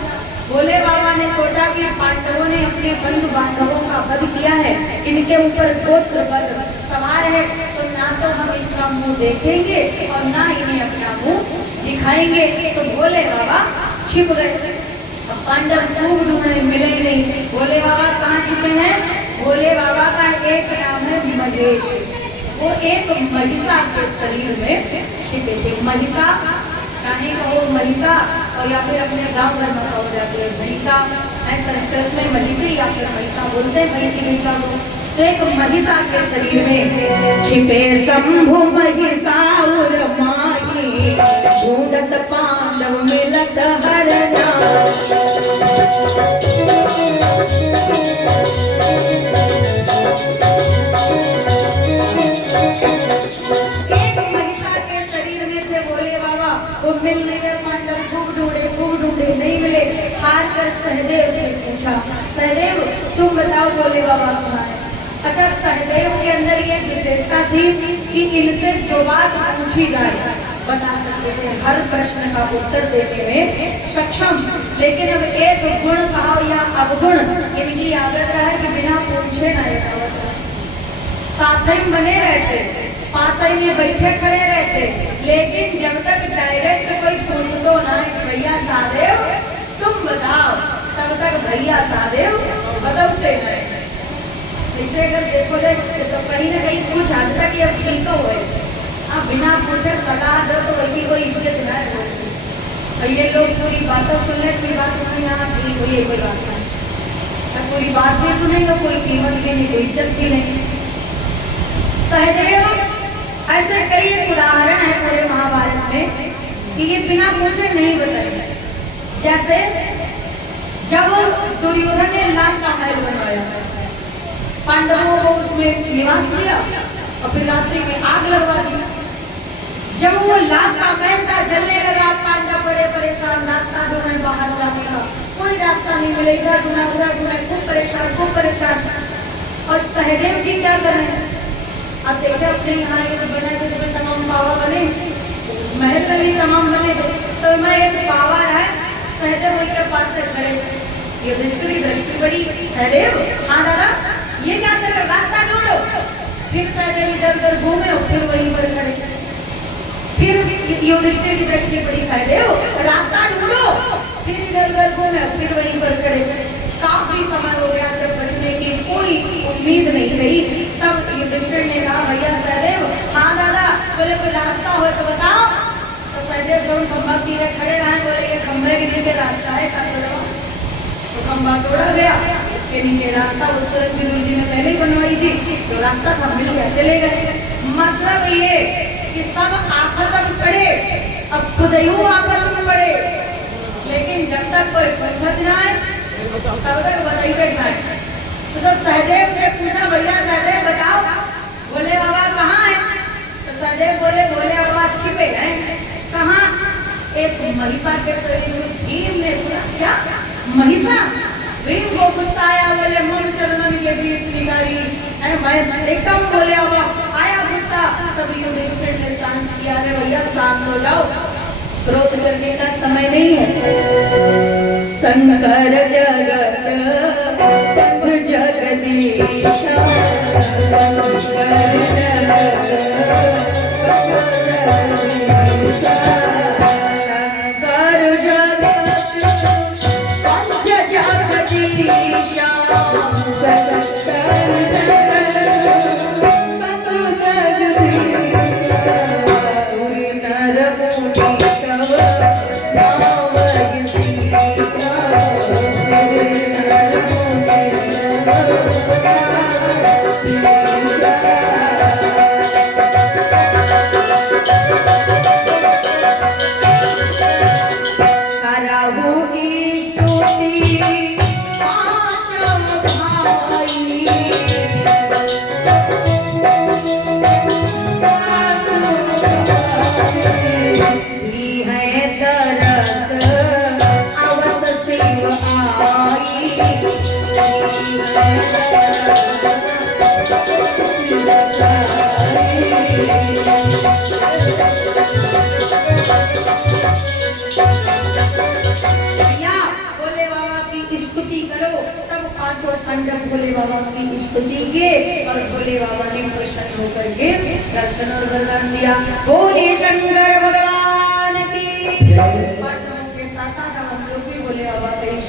भोले बाबा ने सोचा कि पांडवों ने अपने बंधु बांधवों का वध किया है, इनके ऊपर गोत्र बल सवार है, तो ना तो हम इनका मुंह देखेंगे और ना इन्हें अपना मुंह दिखाएंगे। तो भोले बाबा छिप गए। अब पांडव खूब ढूंढे, मिले नहीं। भोले बाबा कहाँ छिपे हैं? भोले बाबा का एक नाम है महेश। वो एक महिषा के शरीर में छिपे थे। महिषा चाहे कहो महिषा और या फिर अपने गांव घर में कहो जाते हैं महिषा, संस्कृत में महिषी या फिर महिषा बोलते हैं, महिषी महिषा को। तो एक महिषा के शरीर में छिपे शंभु महिषासुर माही, ढूंढत पांडव मिलत हरना। वो मिल नहीं गए पांडव, खूब ढूंढे नहीं मिले। हार कर सहदेव से पूछा, सहदेव तुम बताओ भोले बाबा कहाँ है? अच्छा, सहदेव के अंदर ये विशेषता थी कि इनसे जो बात पूछी जाए बता सकते थे, हर प्रश्न का उत्तर देने में सक्षम। लेकिन अब एक गुण कहो या अवगुण इनकी आदत रहा है कि बिना पूछे ना साथ ही बने रहते, पास ही में बैठे खड़े रहते। लेकिन जब तक डायरेक्ट कोई पूछ दो ना भैया सादेव तुम बताओ, तब तक भैया सादेव बताते हैं। इसे अगर देखो तो कहीं ना कहीं कुछ हद तक ये ठीक हो है। आप बिना पूछे सलाह दो तो वही कोई इज्जत ना है। और ये लोग पूरी बातों सुन ले, पूरी बात सुन यहाँ ठीक हुई है, कोई बात नहीं। पूरी बात भी सुनेंगे, कोई कीमत भी नहीं, कोई इज्जत भी नहीं। सहदेव ऐसे कई एक उदाहरण है पूरे महाभारत में कि ये बिना पूछे नहीं बताए। जैसे जब दुर्योधन ने लाल का महल बनवाया, पांडवों को उसमें निवास दिया और फिर रात्रि में आग लगवा दी। जब वो लाल का महल था जलने लगा, पांडव बड़े परेशान, रास्ता ढूंढे बाहर जाने का, कोई रास्ता नहीं मिले, इधर ढूंढा उधर ढूंढे, खूब परेशान। और सहदेव जी क्या कर रहे हैं? अब जैसे अपने यहाँ ये बने थे तो तमाम पावर बने, उस महल में भी तमाम बने थे, तो मैं एक पावर है सहदेव के पास से खड़े, ये दृष्टि बड़ी। सहदेव हाँ दादा ये क्या कर रहे हो? रास्ता ढूंढो। फिर सहदेव इधर उधर घूमे और फिर वहीं पर खड़े। फिर युधिष्ठिर की दृष्टि पड़ी, सहदेव रास्ता ढूंढो। फिर इधर उधर घूमे और फिर वहीं पर खड़े। काफी समय हो गया, जब बचने की कोई उम्मीद नहीं रही, तब युधिष्ठिर ने कहा भैया सहदेव हाँ दादा, बोले कोई रास्ता हो तो बताओ। तो सहदेव जो खंभा तीरे खड़े रहे, बोले ये खंभे के नीचे रास्ता है, खंबा तोड़ा गया, इसके नीचे रास्ता उस सूरज विदुर जी ने पहले ही बनवाई थी, तो रास्ता था, मिल गया, चले गए। मतलब ये कि सब आफत में पड़े, अब खुद यूं आफत में पड़े, लेकिन जब तक कोई पूछत ना है तब तक बताई बैठा है। तो जब सहदेव से पूछा, भैया सहदेव बताओ भोले बाबा कहाँ है, तो सहदेव बोले भोले बाबा छिपे हैं। कहाँ? एक महिषा के शरीर में। भीम ने सुना, क्या महिषा? भीम को गुस्सा आया, बोले मन चरणन के बीच निगारी है, मैं एकदम बोले बाबा आया गुस्सा। तब युधिष्ठिर ने शांत किया, अरे भैया शांत हो जाओ, क्रोध करने का समय नहीं है। शंकर जगत जगदीश, शंकर भोले बाबा की स्तुति की और भोले बाबा ने प्रसन्न होकर के दर्शन और वरदान दिया। बोले शंकर भगवान की। के साथ साथ हम लोग भी भोले बाबा का